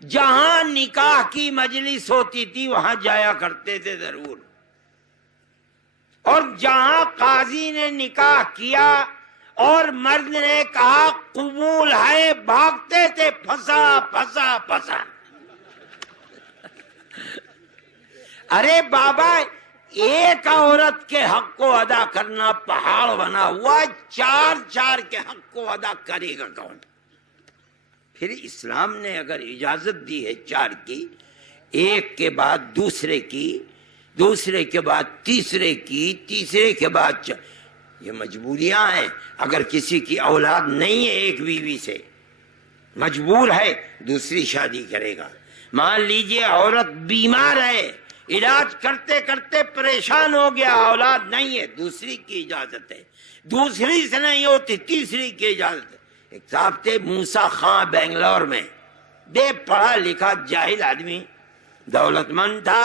جہاں نکاح کی مجلس ہوتی تھی وہاں جایا کرتے تھے ضرور، اور جہاں قاضی نے نکاح کیا اور مرد نے کہا قبول ہے بھاگتے تھے، پھنسا پھنسا پھنسا۔ ارے بابا، ایک عورت کے حق کو ادا کرنا پہاڑ بنا ہوا، چار کے حق کو ادا کرے گا کون؟ پھر اسلام نے اگر اجازت دی ہے 4 کی، ایک کے بعد دوسرے کی، دوسرے کے بعد تیسرے کی، تیسرے کے بعد یہ مجبوریاں ہیں۔ اگر کسی کی اولاد نہیں ہے ایک بیوی سے، مجبور ہے دوسری شادی کرے گا۔ مان لیجئے عورت بیمار ہے، علاج کرتے کرتے پریشان ہو گیا، اولاد نہیں ہے، دوسری کی اجازت ہے، دوسری سے نہیں ہوتی تیسری کی اجازت ہے۔ ایک صاحب تھے موسیٰ خان بنگلور میں، بے پڑھا لکھا جاہل آدمی، دولت مند تھا،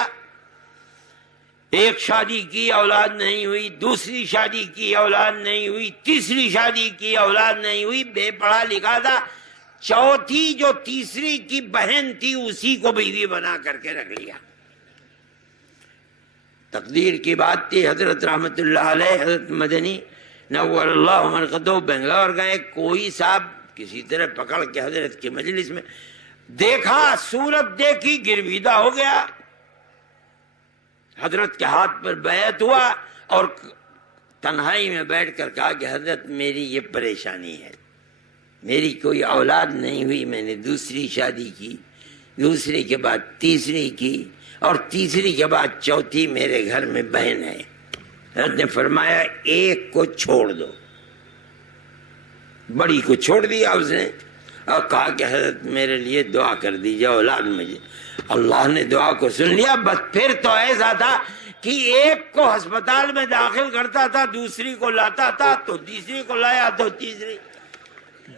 ایک شادی کی اولاد نہیں ہوئی، دوسری شادی کی اولاد نہیں ہوئی، تیسری شادی کی اولاد نہیں ہوئی، بے پڑھا لکھا تھا، چوتھی جو تیسری کی بہن تھی اسی کو بیوی بنا کر کے رکھ لیا۔ تقدیر کی بات تھی، حضرت رحمت اللہ علیہ، حضرت مدنی نور اللہ مرقدہ بنگلور گئے، کوئی صاحب کسی طرح پکڑ کے حضرت کی مجلس میں دیکھا، صورت دیکھی، گرویدہ ہو گیا، حضرت کے ہاتھ پر بیعت ہوا اور تنہائی میں بیٹھ کر کہا کہ حضرت میری یہ پریشانی ہے، میری کوئی اولاد نہیں ہوئی، میں نے دوسری شادی کی، دوسری کے بعد تیسری کی، اور تیسری کے بعد چوتھی میرے گھر میں بہن ہے۔ حضرت نے فرمایا ایک کو چھوڑ دو، بڑی کو چھوڑ دیا اس نے، اور کہا کہ حضرت میرے لیے دعا کر دیجیے اولاد مجھے۔ اللہ نے دعا کو سن لیا، بس پھر تو ایسا تھا کہ ایک کو ہسپتال میں داخل کرتا تھا، دوسری کو لاتا تھا، تو تیسری کو لایا تو تیسری،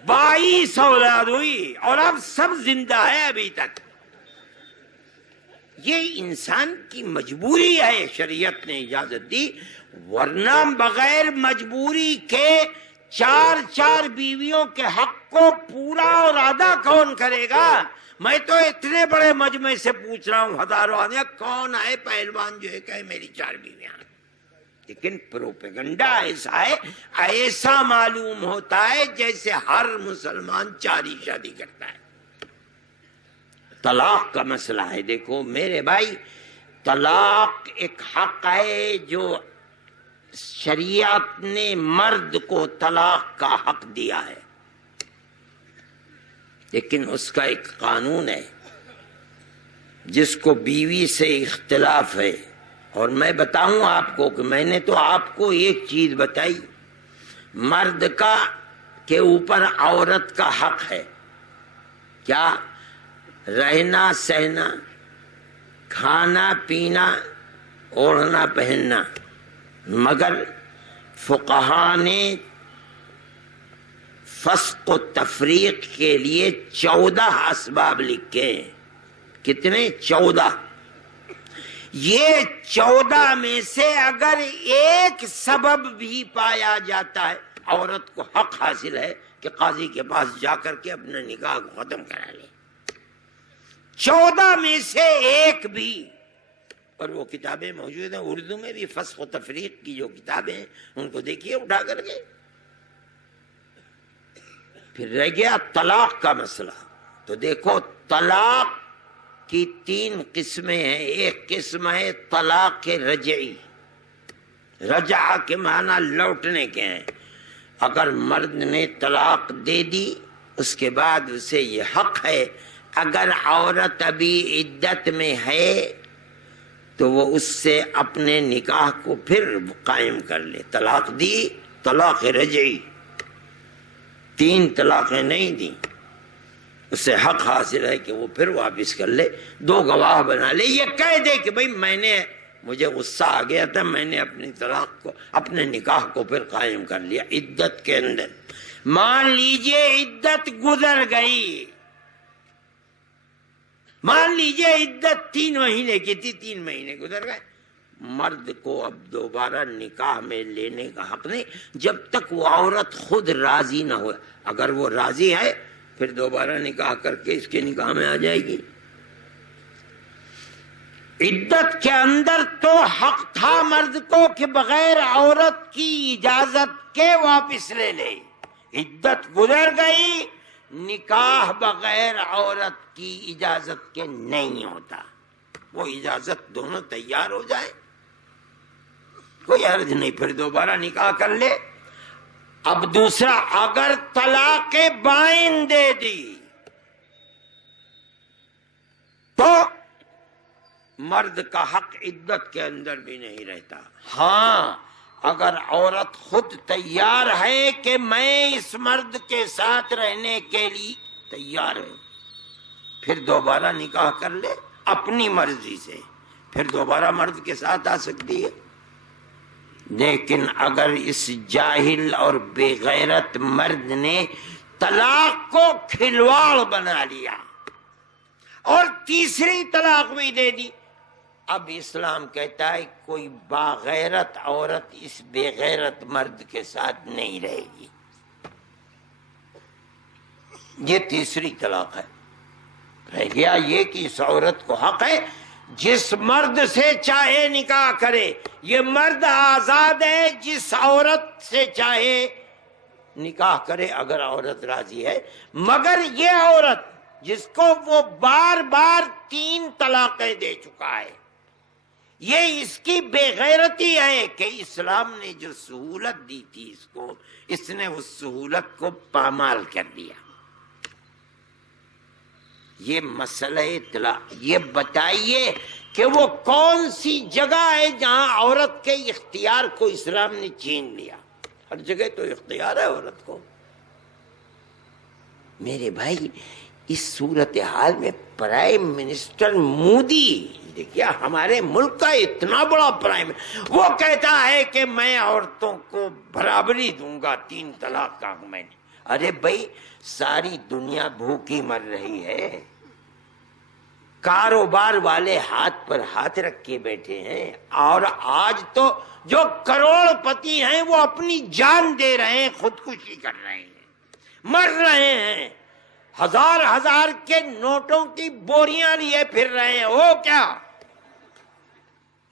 22 اولاد ہوئی، اور اب سب زندہ ہے ابھی تک۔ یہ انسان کی مجبوری ہے، شریعت نے اجازت دی، ورنہ بغیر مجبوری کے 4 بیویوں کے حق کو پورا اور ادا کون کرے گا؟ میں تو اتنے بڑے مجمع سے پوچھ رہا ہوں، ہزاروں آدمی، کون ہے پہلوان جو ہے کہ میری 4 بیویاں؟ لیکن پروپیگنڈا ایسا ہے، ایسا معلوم ہوتا ہے جیسے ہر مسلمان 4 ہی شادی کرتا ہے۔ طلاق کا مسئلہ ہے، دیکھو میرے بھائی، طلاق ایک حق ہے جو شریعت نے مرد کو طلاق کا حق دیا ہے، لیکن اس کا ایک قانون ہے جس کو بیوی سے اختلاف ہے۔ اور میں بتاؤں آپ کو کہ میں نے تو آپ کو ایک چیز بتائی، مرد کا کے اوپر عورت کا حق ہے، کیا؟ رہنا سہنا، کھانا پینا، اوڑھنا پہننا، مگر فقہا نے فسق و تفریق کے لیے 14 اسباب لکھے ہیں۔ کتنے؟ 14۔ یہ 14 میں سے اگر ایک سبب بھی پایا جاتا ہے، عورت کو حق حاصل ہے کہ قاضی کے پاس جا کر کے اپنے نکاح کو ختم کرا لے، 14 میں سے ایک بھی۔ اور وہ کتابیں موجود ہیں اردو میں بھی، فسخ و تفریق کی جو کتابیں ہیں ان کو دیکھیے اٹھا کر کے۔ پھر رہ گیا طلاق کا مسئلہ، تو دیکھو طلاق کی 3 قسمیں ہیں۔ ایک قسم ہے طلاق رجعی، رجع کے معنی لوٹنے کے ہیں۔ اگر مرد نے طلاق دے دی اس کے بعد اسے یہ حق ہے، اگر عورت ابھی عدت میں ہے تو وہ اس سے اپنے نکاح کو پھر قائم کر لے۔ طلاق دی، طلاق رجعی، 3 طلاقیں نہیں دیں، اسے حق حاصل ہے کہ وہ پھر واپس کر لے، 2 گواہ بنا لے، یہ کہہ دے کہ بھئی مجھے غصہ آ گیا تھا، میں نے اپنی طلاق کو، اپنے نکاح کو پھر قائم کر لیا عدت کے اندر۔ مان لیجئے عدت گزر گئی، مان لیجئے عدت 3 مہینے کی تھی، 3 مہینے گزر گئے، مرد کو اب دوبارہ نکاح میں لینے کا حق نہیں جب تک وہ عورت خود راضی نہ ہو۔ اگر وہ راضی ہے پھر دوبارہ نکاح کر کے اس کے نکاح میں آ جائے گی۔ عدت کے اندر تو حق تھا مرد کو کہ بغیر عورت کی اجازت کے واپس لے لے، عدت گزر گئی، نکاح بغیر عورت کی اجازت کے نہیں ہوتا۔ وہ اجازت دونوں تیار ہو جائے کوئی حرج نہیں، پھر دوبارہ نکاح کر لے۔ اب دوسرا، اگر طلاق بائن دے دی تو مرد کا حق عدت کے اندر بھی نہیں رہتا۔ ہاں اگر عورت خود تیار ہے کہ میں اس مرد کے ساتھ رہنے کے لیے تیار ہوں، پھر دوبارہ نکاح کر لے اپنی مرضی سے، پھر دوبارہ مرد کے ساتھ آ سکتی ہے۔ لیکن اگر اس جاہل اور بے غیرت مرد نے طلاق کو کھلواڑ بنا لیا اور تیسری طلاق بھی دے دی، اب اسلام کہتا ہے کوئی باغیرت عورت اس بے غیرت مرد کے ساتھ نہیں رہے گی۔ یہ تیسری طلاق ہے۔ رہ گیا یہ کہ اس عورت کو حق ہے جس مرد سے چاہے نکاح کرے، یہ مرد آزاد ہے، جس عورت سے چاہے نکاح کرے اگر عورت راضی ہے، مگر یہ عورت جس کو وہ بار بار 3 طلاقیں دے چکا ہے، یہ اس کی بے غیرتی ہے کہ اسلام نے جو سہولت دی تھی اس کو، اس نے اس سہولت کو پامال کر دیا۔ یہ مسئلہ طلاق، یہ بتائیے کہ وہ کون سی جگہ ہے جہاں عورت کے اختیار کو اسلام نے چھین لیا؟ ہر جگہ تو اختیار ہے عورت کو۔ میرے بھائی اس صورتحال میں پرائم منسٹر مودی، دیکھیے ہمارے ملک کا اتنا بڑا پرائم، وہ کہتا ہے کہ میں عورتوں کو برابری دوں گا 3 طلاق کا میں نے۔ ارے بھائی ساری دنیا بھوکی مر رہی ہے، کاروبار والے ہاتھ پر ہاتھ رکھ کے بیٹھے ہیں، اور آج تو جو کروڑ پتی ہیں وہ اپنی جان دے رہے ہیں، خودکشی کر رہے ہیں، مر رہے ہیں، 1000 کے نوٹوں کی بوریاں لیے پھر رہے ہیں۔ وہ کیا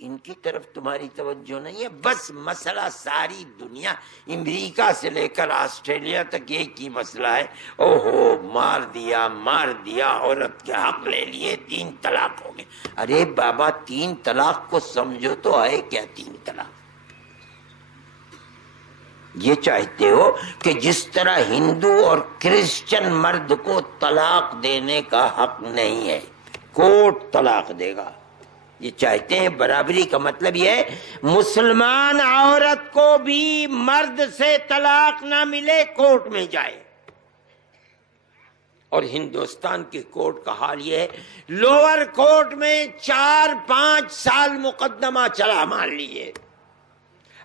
ان کی طرف تمہاری توجہ نہیں ہے؟ بس مسئلہ ساری دنیا، امریکہ سے لے کر آسٹریلیا تک ایک ہی مسئلہ ہے، اوہو مار دیا، عورت کے حق لے لیے، 3 طلاق ہو گئے۔ ارے بابا 3 طلاق کو سمجھو تو ہے کیا 3 طلاق؟ یہ چاہتے ہو کہ جس طرح ہندو اور کرسچن مرد کو طلاق دینے کا حق نہیں ہے، کورٹ طلاق دے گا، یہ چاہتے ہیں برابری کا مطلب یہ ہے مسلمان عورت کو بھی مرد سے طلاق نہ ملے کورٹ میں جائے۔ اور ہندوستان کے کورٹ کا حال یہ ہے، لوور کورٹ میں 4-5 سال مقدمہ چلا، مان لیجیے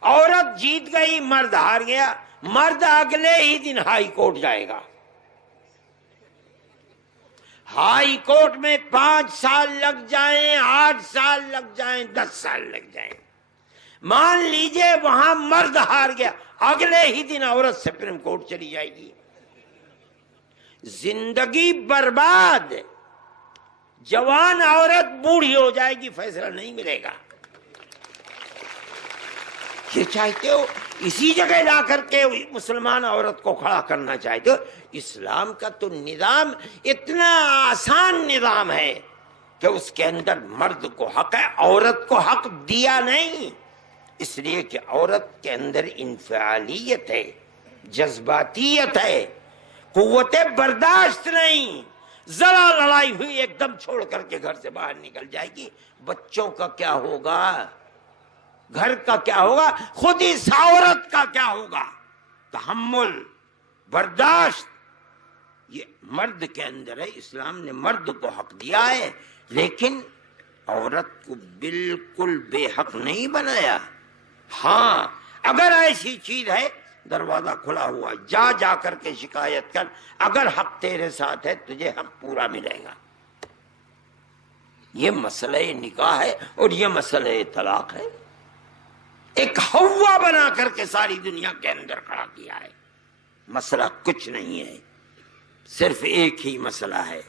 عورت جیت گئی، مرد ہار گیا، مرد اگلے ہی دن ہائی کورٹ جائے گا۔ ہائی کورٹ میں 5 سال لگ جائیں، 8 سال لگ جائیں، 10 سال لگ جائیں، مان لیجئے وہاں مرد ہار گیا، اگلے ہی دن عورت سپریم کورٹ چلی جائے گی، زندگی برباد، جوان عورت بوڑھی ہو جائے گی، فیصلہ نہیں ملے گا۔ یہ چاہتے ہو اسی جگہ لا کر کے مسلمان عورت کو کھڑا کرنا چاہتے ہو؟ اسلام کا تو نظام اتنا آسان نظام ہے کہ اس کے اندر مرد کو حق ہے، عورت کو حق دیا نہیں، اس لیے کہ عورت کے اندر انفعالیت ہے، جذباتیت ہے، قوت برداشت نہیں، ذرا لڑائی ہوئی ایک دم چھوڑ کر کے گھر سے باہر نکل جائے گی۔ بچوں کا کیا ہوگا؟ گھر کا کیا ہوگا؟ خود اس عورت کا کیا ہوگا؟ تحمل، برداشت، یہ مرد کے اندر ہے۔ اسلام نے مرد کو حق دیا ہے، لیکن عورت کو بالکل بے حق نہیں بنایا۔ ہاں اگر ایسی چیز ہے، دروازہ کھلا ہوا، جا کر کے شکایت کر، اگر حق تیرے ساتھ ہے تجھے حق پورا ملے گا۔ یہ مسئلہ نکاح ہے اور یہ مسئلہ طلاق ہے، ایک ہوا بنا کر کے ساری دنیا کے اندر کھڑا کیا ہے۔ مسئلہ کچھ نہیں ہے، صرف ایک ہی مسئلہ ہے،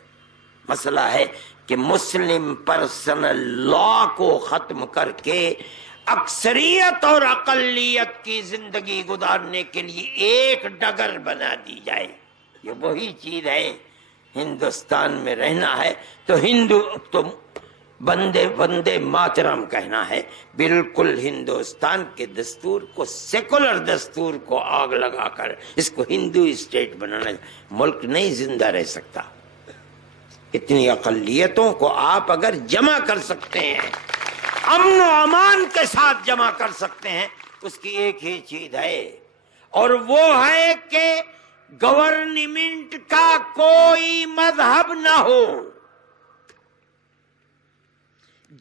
مسئلہ ہے کہ مسلم پرسنل لا کو ختم کر کے اکثریت اور اقلیت کی زندگی گزارنے کے لیے ایک ڈگر بنا دی جائے۔ یہ وہی چیز ہے، ہندوستان میں رہنا ہے تو ہندو تو بندے بندے ماترم کہنا ہے، بالکل ہندوستان کے دستور کو، سیکولر دستور کو آگ لگا کر اس کو ہندو اسٹیٹ بنانا، ملک نہیں زندہ رہ سکتا۔ اتنی اقلیتوں کو آپ اگر جمع کر سکتے ہیں، امن و امان کے ساتھ جمع کر سکتے ہیں، اس کی ایک ہی چیز ہے، اور وہ ہے کہ گورنمنٹ کا کوئی مذہب نہ ہو،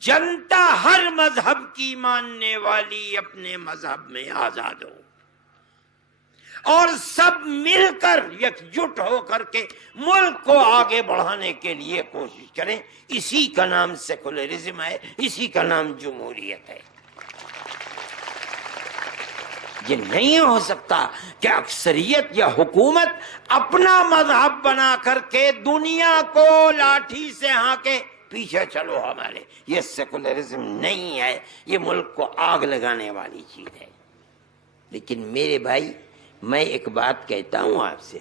جنتا ہر مذہب کی ماننے والی اپنے مذہب میں آزاد ہو، اور سب مل کر یکجٹ ہو کر کے ملک کو آگے بڑھانے کے لیے کوشش کریں۔ اسی کا نام سیکولرزم ہے، اسی کا نام جمہوریت ہے۔ یہ نہیں ہو سکتا کہ اکثریت یا حکومت اپنا مذہب بنا کر کے دنیا کو لاٹھی سے ہانکے پیچھے چلو ہمارے۔ یہ سیکولرزم نہیں ہے، یہ ملک کو آگ لگانے والی چیز ہے۔ لیکن میرے بھائی، میں ایک بات کہتا ہوں آپ سے،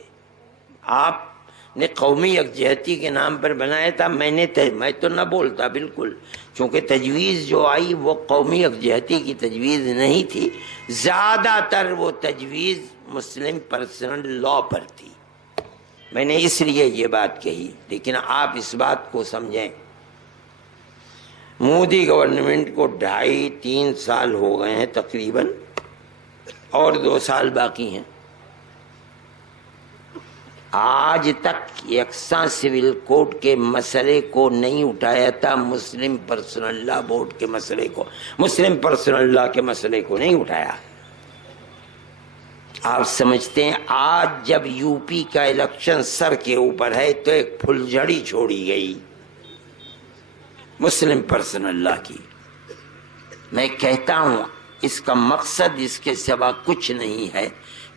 آپ نے قومی یکجہتی کے نام پر بنایا تھا، میں تو نہ بولتا بالکل، چونکہ تجویز جو آئی وہ قومی یکجہتی کی تجویز نہیں تھی، زیادہ تر وہ تجویز مسلم پرسنل لا پر تھی، میں نے اس لیے یہ بات کہی۔ لیکن آپ اس بات کو سمجھیں، مودی گورنمنٹ کو 2.5-3 سال ہو گئے ہیں تقریباً، اور 2 سال باقی ہیں، آج تک یکساں سول کوڈ کے مسئلے کو نہیں اٹھایا تھا، مسلم پرسنل لا بورڈ کے مسئلے کو، مسلم پرسنل لا کے مسئلے کو نہیں اٹھایا۔ آپ سمجھتے ہیں آج جب یو پی کا الیکشن سر کے اوپر ہے تو ایک پھلجھڑی چھوڑی گئی مسلم پرسنل لا کی۔ میں کہتا ہوں اس کا مقصد اس کے سوا کچھ نہیں ہے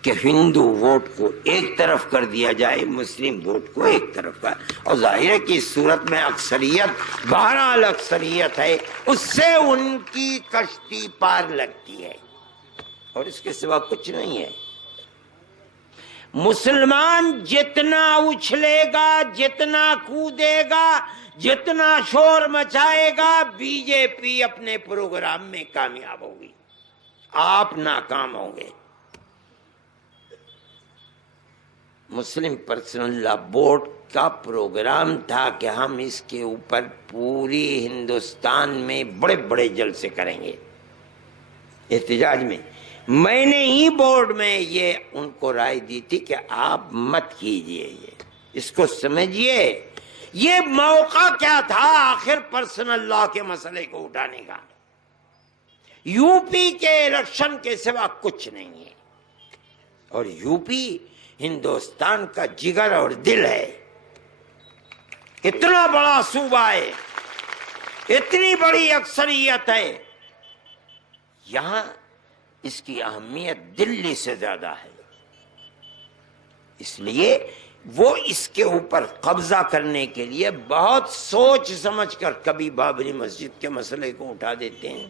کہ ہندو ووٹ کو ایک طرف کر دیا جائے، مسلم ووٹ کو ایک طرف کر، اور ظاہر ہے کہ اس صورت میں اکثریت، بہرحال اکثریت ہے، اس سے ان کی کشتی پار لگتی ہے، اور اس کے سوا کچھ نہیں ہے۔ مسلمان جتنا اچھلے گا، جتنا کودے گا، جتنا شور مچائے گا، بی جے پی اپنے پروگرام میں کامیاب ہوگی، آپ ناکام ہوں گے۔ مسلم پرسنل لا بورڈ کا پروگرام تھا کہ ہم اس کے اوپر پوری ہندوستان میں بڑے بڑے جلسے کریں گے احتجاج میں۔ میں نے ہی بورڈ میں یہ ان کو رائے دی تھی کہ آپ مت کیجئے، یہ اس کو سمجھیے، یہ موقع کیا تھا آخر پرسنل لا کے مسئلے کو اٹھانے کا، یو پی کے الیکشن کے سوا کچھ نہیں ہے، اور یو پی ہندوستان کا جگر اور دل ہے۔ اتنا بڑا صوبہ ہے، اتنی بڑی اکثریت ہے، یہاں اس کی اہمیت دلی سے زیادہ ہے، اس لیے وہ اس کے اوپر قبضہ کرنے کے لیے بہت سوچ سمجھ کر کبھی بابری مسجد کے مسئلے کو اٹھا دیتے ہیں۔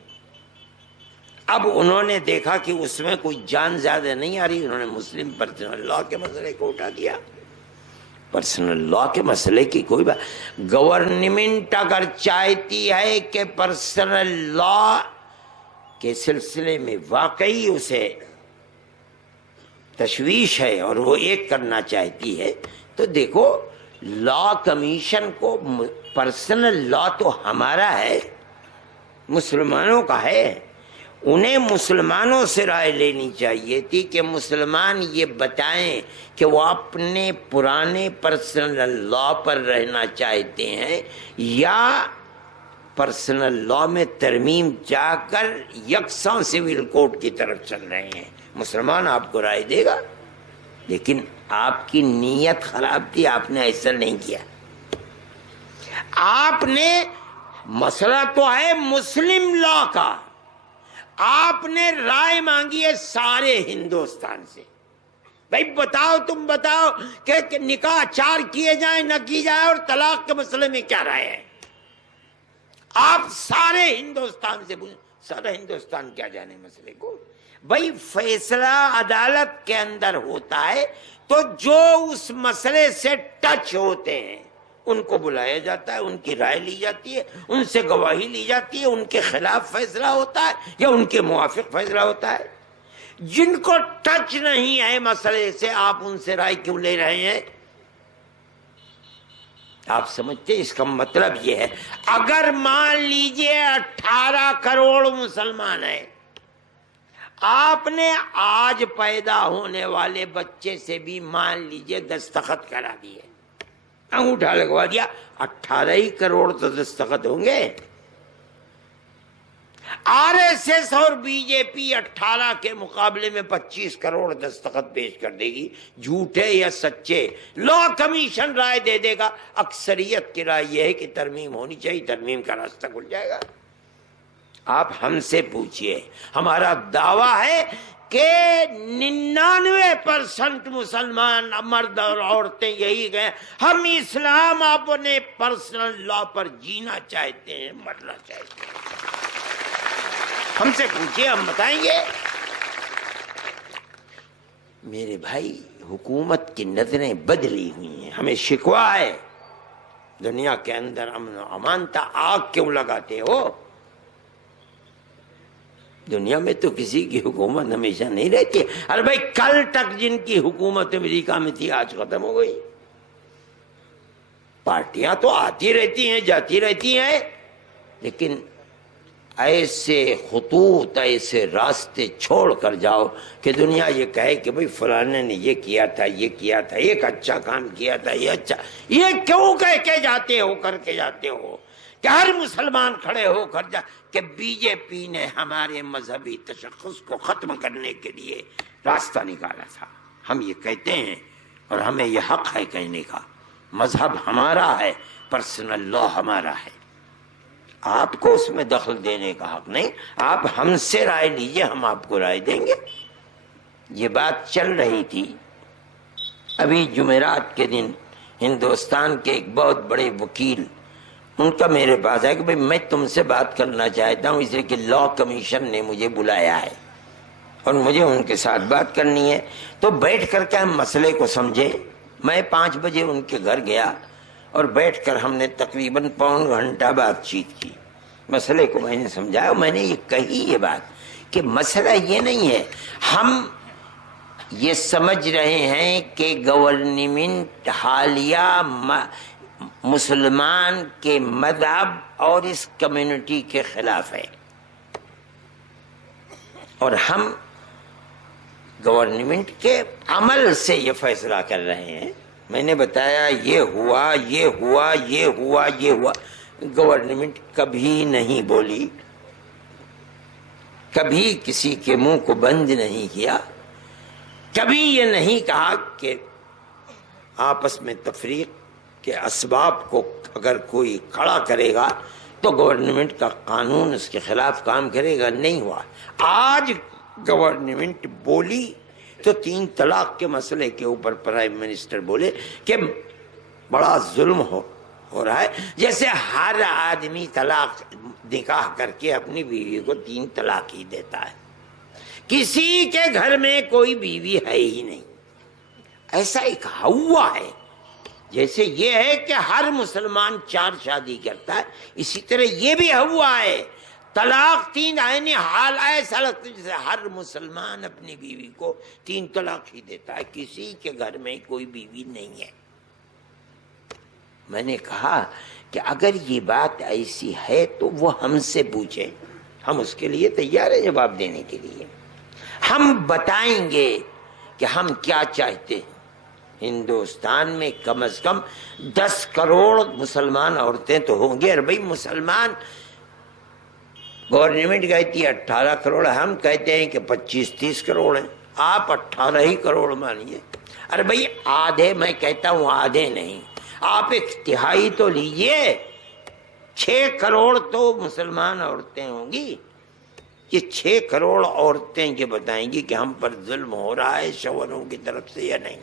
اب انہوں نے دیکھا کہ اس میں کوئی جان زیادہ نہیں آ رہی، انہوں نے مسلم پرسنل لا کے مسئلے کو اٹھا دیا۔ پرسنل لا کے مسئلے کی کوئی بات، گورنمنٹ اگر چاہتی ہے کہ پرسنل لا کے سلسلے میں واقعی اسے تشویش ہے اور وہ ایک کرنا چاہتی ہے تو دیکھو، لا کمیشن کو، پرسنل لا تو ہمارا ہے، مسلمانوں کا ہے، انہیں مسلمانوں سے رائے لینی چاہیے تھی کہ مسلمان یہ بتائیں کہ وہ اپنے پرانے پرسنل لا پر رہنا چاہتے ہیں یا پرسنل لا میں ترمیم چاہ کر یکساں سول کوڈ کی طرف چل رہے ہیں۔ مسلمان آپ کو رائے دے گا، لیکن آپ کی نیت خراب تھی، آپ نے ایسا نہیں کیا۔ آپ نے، مسئلہ تو ہے مسلم لا کا، آپ نے رائے مانگی ہے سارے ہندوستان سے، بھائی بتاؤ، تم بتاؤ کہ نکاح 4 کیے جائیں نہ کی جائے اور طلاق کے مسئلے میں کیا رائے ہے۔ آپ سارے ہندوستان سے پوچھیں، سارا ہندوستان کیا جانے مسئلے کو۔ بھائی فیصلہ عدالت کے اندر ہوتا ہے تو جو اس مسئلے سے ٹچ ہوتے ہیں ان کو بلایا جاتا ہے، ان کی رائے لی جاتی ہے، ان سے گواہی لی جاتی ہے، ان کے خلاف فیصلہ ہوتا ہے یا ان کے موافق فیصلہ ہوتا ہے۔ جن کو ٹچ نہیں ہے مسئلے سے، آپ ان سے رائے کیوں لے رہے ہیں؟ آپ سمجھتے اس کا مطلب یہ ہے، اگر مان لیجئے 18 کروڑ مسلمان ہیں، آپ نے آج پیدا ہونے والے بچے سے بھی مان لیجئے دستخط کرا دیے، انگوٹھا لگوا دیا، 18 ہی کروڑ تو دستخط ہوں گے۔ آر ایس ایس اور بی جے پی 18 کے مقابلے میں 25 کروڑ دستخط پیش کر دے گی، جھوٹے یا سچے، لا کمیشن رائے دے دے گا، اکثریت کی رائے یہ ہے کہ ترمیم ہونی چاہیے، ترمیم کا راستہ کھل جائے گا۔ آپ ہم سے پوچھئے، ہمارا دعویٰ ہے کہ 99% مسلمان مرد اور عورتیں یہی گئے، ہم اسلام اپنے پرسنل لا پر جینا چاہتے ہیں، مرنا چاہتے ہیں۔ ہم سے پوچھئے، ہم بتائیں گے۔ میرے بھائی، حکومت کی نظریں بدلی ہوئی ہیں، ہمیں شکوہ ہے، دنیا کے اندر امن و امان تھا، آگ کیوں لگاتے ہو؟ دنیا میں تو کسی کی حکومت ہمیشہ نہیں رہتی۔ ارے بھائی، کل تک جن کی حکومت امریکہ میں تھی آج ختم ہو گئی۔ پارٹیاں تو آتی رہتی ہیں، جاتی رہتی ہیں، لیکن ایسے خطوط، ایسے راستے چھوڑ کر جاؤ کہ دنیا یہ کہے کہ بھئی فلانے نے یہ کیا تھا، یہ کیا تھا، ایک اچھا کام کیا تھا، یہ اچھا، یہ کیوں کہہ کے جاتے ہو، کر کے جاتے ہو کہ ہر مسلمان کھڑے ہو کر جا کہ بی جے پی نے ہمارے مذہبی تشخص کو ختم کرنے کے لیے راستہ نکالا تھا۔ ہم یہ کہتے ہیں اور ہمیں یہ حق ہے کہنے کا، مذہب ہمارا ہے، پرسنل لا ہمارا ہے، آپ کو اس میں دخل دینے کا حق نہیں۔ آپ ہم سے رائے لیجئے، ہم آپ کو رائے دیں گے۔ یہ بات چل رہی تھی، ابھی جمعرات کے دن ہندوستان کے ایک بہت بڑے وکیل، ان کا میرے پاس ہے کہ بھئی میں تم سے بات کرنا چاہتا ہوں، اس لیے کہ لا کمیشن نے مجھے بلایا ہے اور مجھے ان کے ساتھ بات کرنی ہے، تو بیٹھ کر کے ہم مسئلے کو سمجھے۔ میں 5 بجے ان کے گھر گیا اور بیٹھ کر ہم نے تقریباً پون گھنٹہ بات چیت کی، مسئلے کو میں نے سمجھایا۔ میں نے یہ کہی یہ بات کہ مسئلہ یہ نہیں ہے، ہم یہ سمجھ رہے ہیں کہ گورنمنٹ حالیہ مسلمان کے مذہب اور اس کمیونٹی کے خلاف ہے، اور ہم گورنمنٹ کے عمل سے یہ فیصلہ کر رہے ہیں۔ میں نے بتایا یہ ہوا، یہ ہوا، یہ ہوا، یہ ہوا۔ گورنمنٹ کبھی نہیں بولی، کبھی کسی کے منہ کو بند نہیں کیا، کبھی یہ نہیں کہا کہ آپس میں تفریق کہ اسباب کو اگر کوئی کھڑا کرے گا تو گورنمنٹ کا قانون اس کے خلاف کام کرے گا، نہیں ہوا۔ آج گورنمنٹ بولی تو 3 طلاق کے مسئلے کے اوپر پرائم منسٹر بولے کہ بڑا ظلم ہو رہا ہے، جیسے ہر آدمی طلاق نکاح کر کے اپنی بیوی کو 3 طلاق ہی دیتا ہے، کسی کے گھر میں کوئی بیوی ہے ہی نہیں۔ ایسا ایک ہوا ہے، جیسے یہ ہے کہ ہر مسلمان 4 شادی کرتا ہے، اسی طرح یہ بھی ہوا ہے طلاق 3 عینی حال ایسا لگتا ہے جیسے ہر مسلمان اپنی بیوی کو 3 طلاق ہی دیتا ہے، کسی کے گھر میں کوئی بیوی نہیں ہے۔ میں نے کہا کہ اگر یہ بات ایسی ہے تو وہ ہم سے پوچھیں، ہم اس کے لیے تیار ہیں جواب دینے کے لیے، ہم بتائیں گے کہ ہم کیا چاہتے ہیں۔ ہندوستان میں کم از کم 10 کروڑ مسلمان عورتیں تو ہوں گے، اور بھائی مسلمان گورنمنٹ کہتی ہے 18 کروڑ، ہم کہتے ہیں کہ 25-30 کروڑ ہیں، آپ 18 ہی کروڑ مانیے۔ ارے بھائی آدھے، میں کہتا ہوں آدھے نہیں، آپ 1/3 تو لیجئے، 6 کروڑ تو مسلمان عورتیں ہوں گی۔ یہ 6 کروڑ عورتیں یہ بتائیں گی کہ ہم پر ظلم ہو رہا ہے شوہروں کی طرف سے یا نہیں۔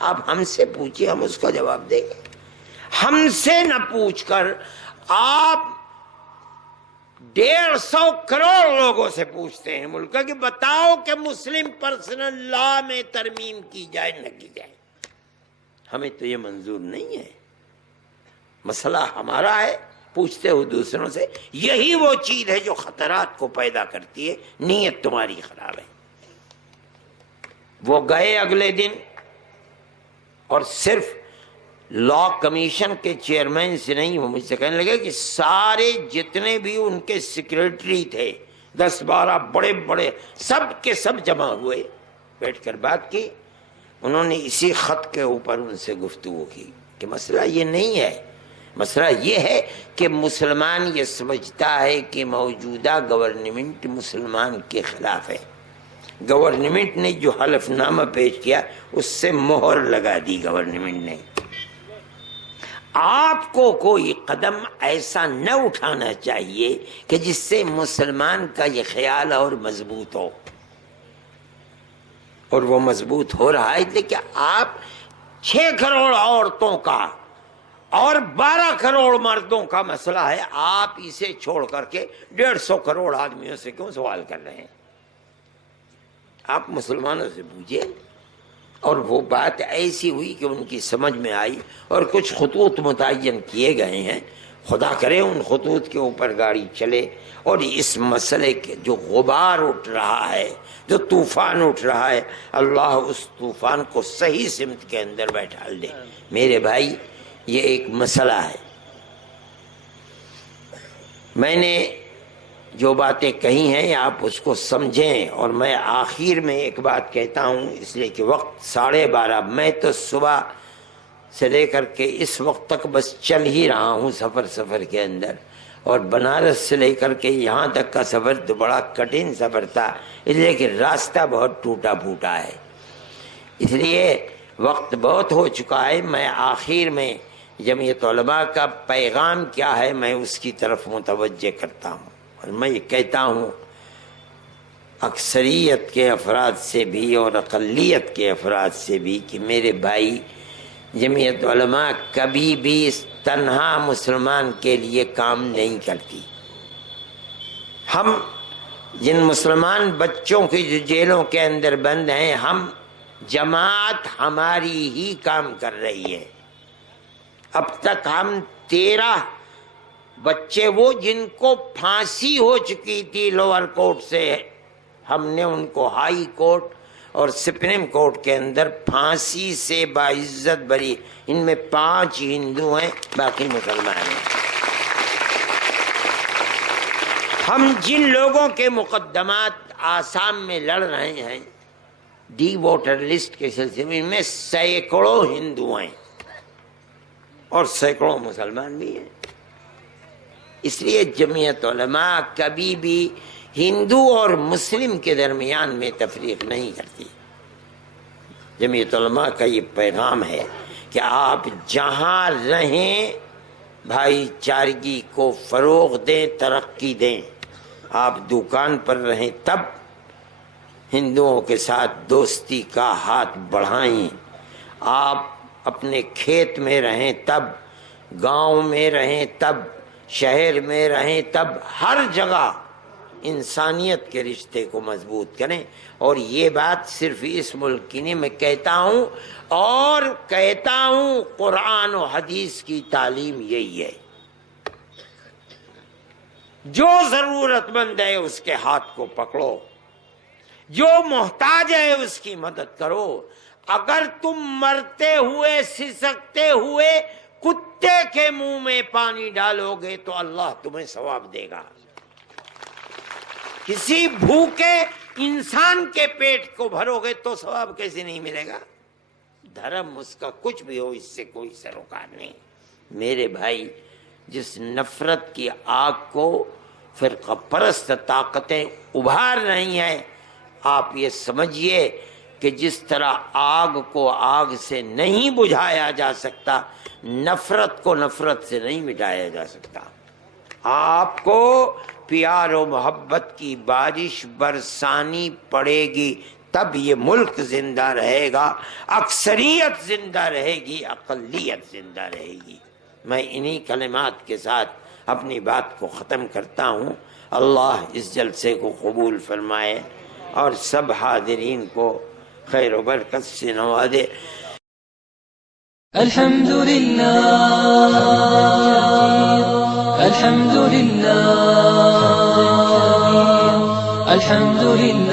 آپ ہم سے پوچھئے، ہم اس کا جواب دیں گے۔ ہم سے نہ پوچھ کر آپ 150 کروڑ لوگوں سے پوچھتے ہیں ملک کا کہ بتاؤ کہ مسلم پرسنل لا میں ترمیم کی جائے نہ کی جائے۔ ہمیں تو یہ منظور نہیں ہے، مسئلہ ہمارا ہے، پوچھتے ہو دوسروں سے۔ یہی وہ چیز ہے جو خطرات کو پیدا کرتی ہے، نیت تمہاری خراب ہے۔ وہ گئے اگلے دن اور صرف لا کمیشن کے چیئرمین سے نہیں، وہ مجھ سے کہنے لگے کہ سارے جتنے بھی ان کے سیکریٹری تھے 10-12 بڑے بڑے، سب کے سب جمع ہوئے، بیٹھ کر بات کی۔ انہوں نے اسی خط کے اوپر ان سے گفتگو کی کہ مسئلہ یہ نہیں ہے، مسئلہ یہ ہے کہ مسلمان یہ سمجھتا ہے کہ موجودہ گورنمنٹ مسلمان کے خلاف ہے۔ گورنمنٹ نے جو حلف نامہ پیش کیا اس سے مہر لگا دی گورنمنٹ نے۔ آپ کو کوئی قدم ایسا نہ اٹھانا چاہیے کہ جس سے مسلمان کا یہ خیال اور مضبوط ہو، اور وہ مضبوط ہو رہا ہے۔ لیکن آپ 6 کروڑ عورتوں کا اور 12 کروڑ مردوں کا مسئلہ ہے، آپ اسے چھوڑ کر کے 150 کروڑ آدمیوں سے کیوں سوال کر رہے ہیں؟ آپ مسلمانوں سے پوچھئے۔ اور وہ بات ایسی ہوئی کہ ان کی سمجھ میں آئی، اور کچھ خطوط متعین کیے گئے ہیں، خدا کرے ان خطوط کے اوپر گاڑی چلے، اور اس مسئلے کے جو غبار اٹھ رہا ہے، جو طوفان اٹھ رہا ہے، اللہ اس طوفان کو صحیح سمت کے اندر بیٹھال دے۔ میرے بھائی یہ ایک مسئلہ ہے، میں نے جو باتیں کہی ہیں آپ اس کو سمجھیں، اور میں آخر میں ایک بات کہتا ہوں، اس لیے کہ وقت 12:30، میں تو صبح سے لے کر کے اس وقت تک بس چل ہی رہا ہوں سفر کے اندر، اور بنارس سے لے کر کے یہاں تک کا سفر تو بڑا کٹھن سفر تھا، اس لیے کہ راستہ بہت ٹوٹا پھوٹا ہے، اس لیے وقت بہت ہو چکا ہے۔ میں آخر میں جمعیت علماء کا پیغام کیا ہے میں اس کی طرف متوجہ کرتا ہوں، اور میں یہ کہتا ہوں اکثریت کے افراد سے بھی اور اقلیت کے افراد سے بھی کہ میرے بھائی، جمعیت علماء کبھی بھی تنہا مسلمان کے لیے کام نہیں کرتی۔ ہم جن مسلمان بچوں کی جو جیلوں کے اندر بند ہیں، ہم جماعت ہماری ہی کام کر رہی ہے۔ اب تک ہم 13 بچے، وہ جن کو پھانسی ہو چکی تھی لوور کورٹ سے، ہم نے ان کو ہائی کورٹ اور سپریم کورٹ کے اندر پھانسی سے باعزت بری، ان میں 5 ہندو ہیں، باقی مسلمان ہیں۔ ہم جن لوگوں کے مقدمات آسام میں لڑ رہے ہیں ڈی ووٹر لسٹ کے سلسلے میں، ان میں سینکڑوں ہندو ہیں اور سینکڑوں مسلمان بھی ہیں۔ اس لیے جمعیت علماء کبھی بھی ہندو اور مسلم کے درمیان میں تفریق نہیں کرتی۔ جمعیت علماء کا یہ پیغام ہے کہ آپ جہاں رہیں بھائی چارگی کو فروغ دیں، ترقی دیں. آپ دکان پر رہیں تب ہندوؤں کے ساتھ دوستی کا ہاتھ بڑھائیں. آپ اپنے کھیت میں رہیں تب، گاؤں میں رہیں تب، شہر میں رہیں تب، ہر جگہ انسانیت کے رشتے کو مضبوط کریں. اور یہ بات صرف اس ملک کی نہیں، میں کہتا ہوں اور کہتا ہوں قرآن و حدیث کی تعلیم یہی ہے. جو ضرورت مند ہے اس کے ہاتھ کو پکڑو، جو محتاج ہے اس کی مدد کرو. اگر تم مرتے ہوئے سسکتے ہوئے کتے کے منہ میں پانی ڈالو گے تو اللہ تمہیں ثواب دے گا. کسی بھوکے انسان کے پیٹ کو بھرو گے تو ثواب کیسے نہیں ملے گا؟ دھرم اس کا کچھ بھی ہو، اس سے کوئی سروکار نہیں. میرے بھائی، جس نفرت کی آگ کو فرقہ پرست طاقتیں ابھار رہی ہیں، آپ یہ سمجھیے کہ جس طرح آگ کو آگ سے نہیں بجھایا جا سکتا، نفرت کو نفرت سے نہیں مٹایا جا سکتا. آپ کو پیار و محبت کی بارش برسانی پڑے گی، تب یہ ملک زندہ رہے گا، اکثریت زندہ رہے گی، اقلیت زندہ رہے گی. میں انہی کلمات کے ساتھ اپنی بات کو ختم کرتا ہوں. اللہ اس جلسے کو قبول فرمائے اور سب حاضرین کو خیر و برکت سے نوازے. الحمد للہ، الحمد للہ، الحمد للہ.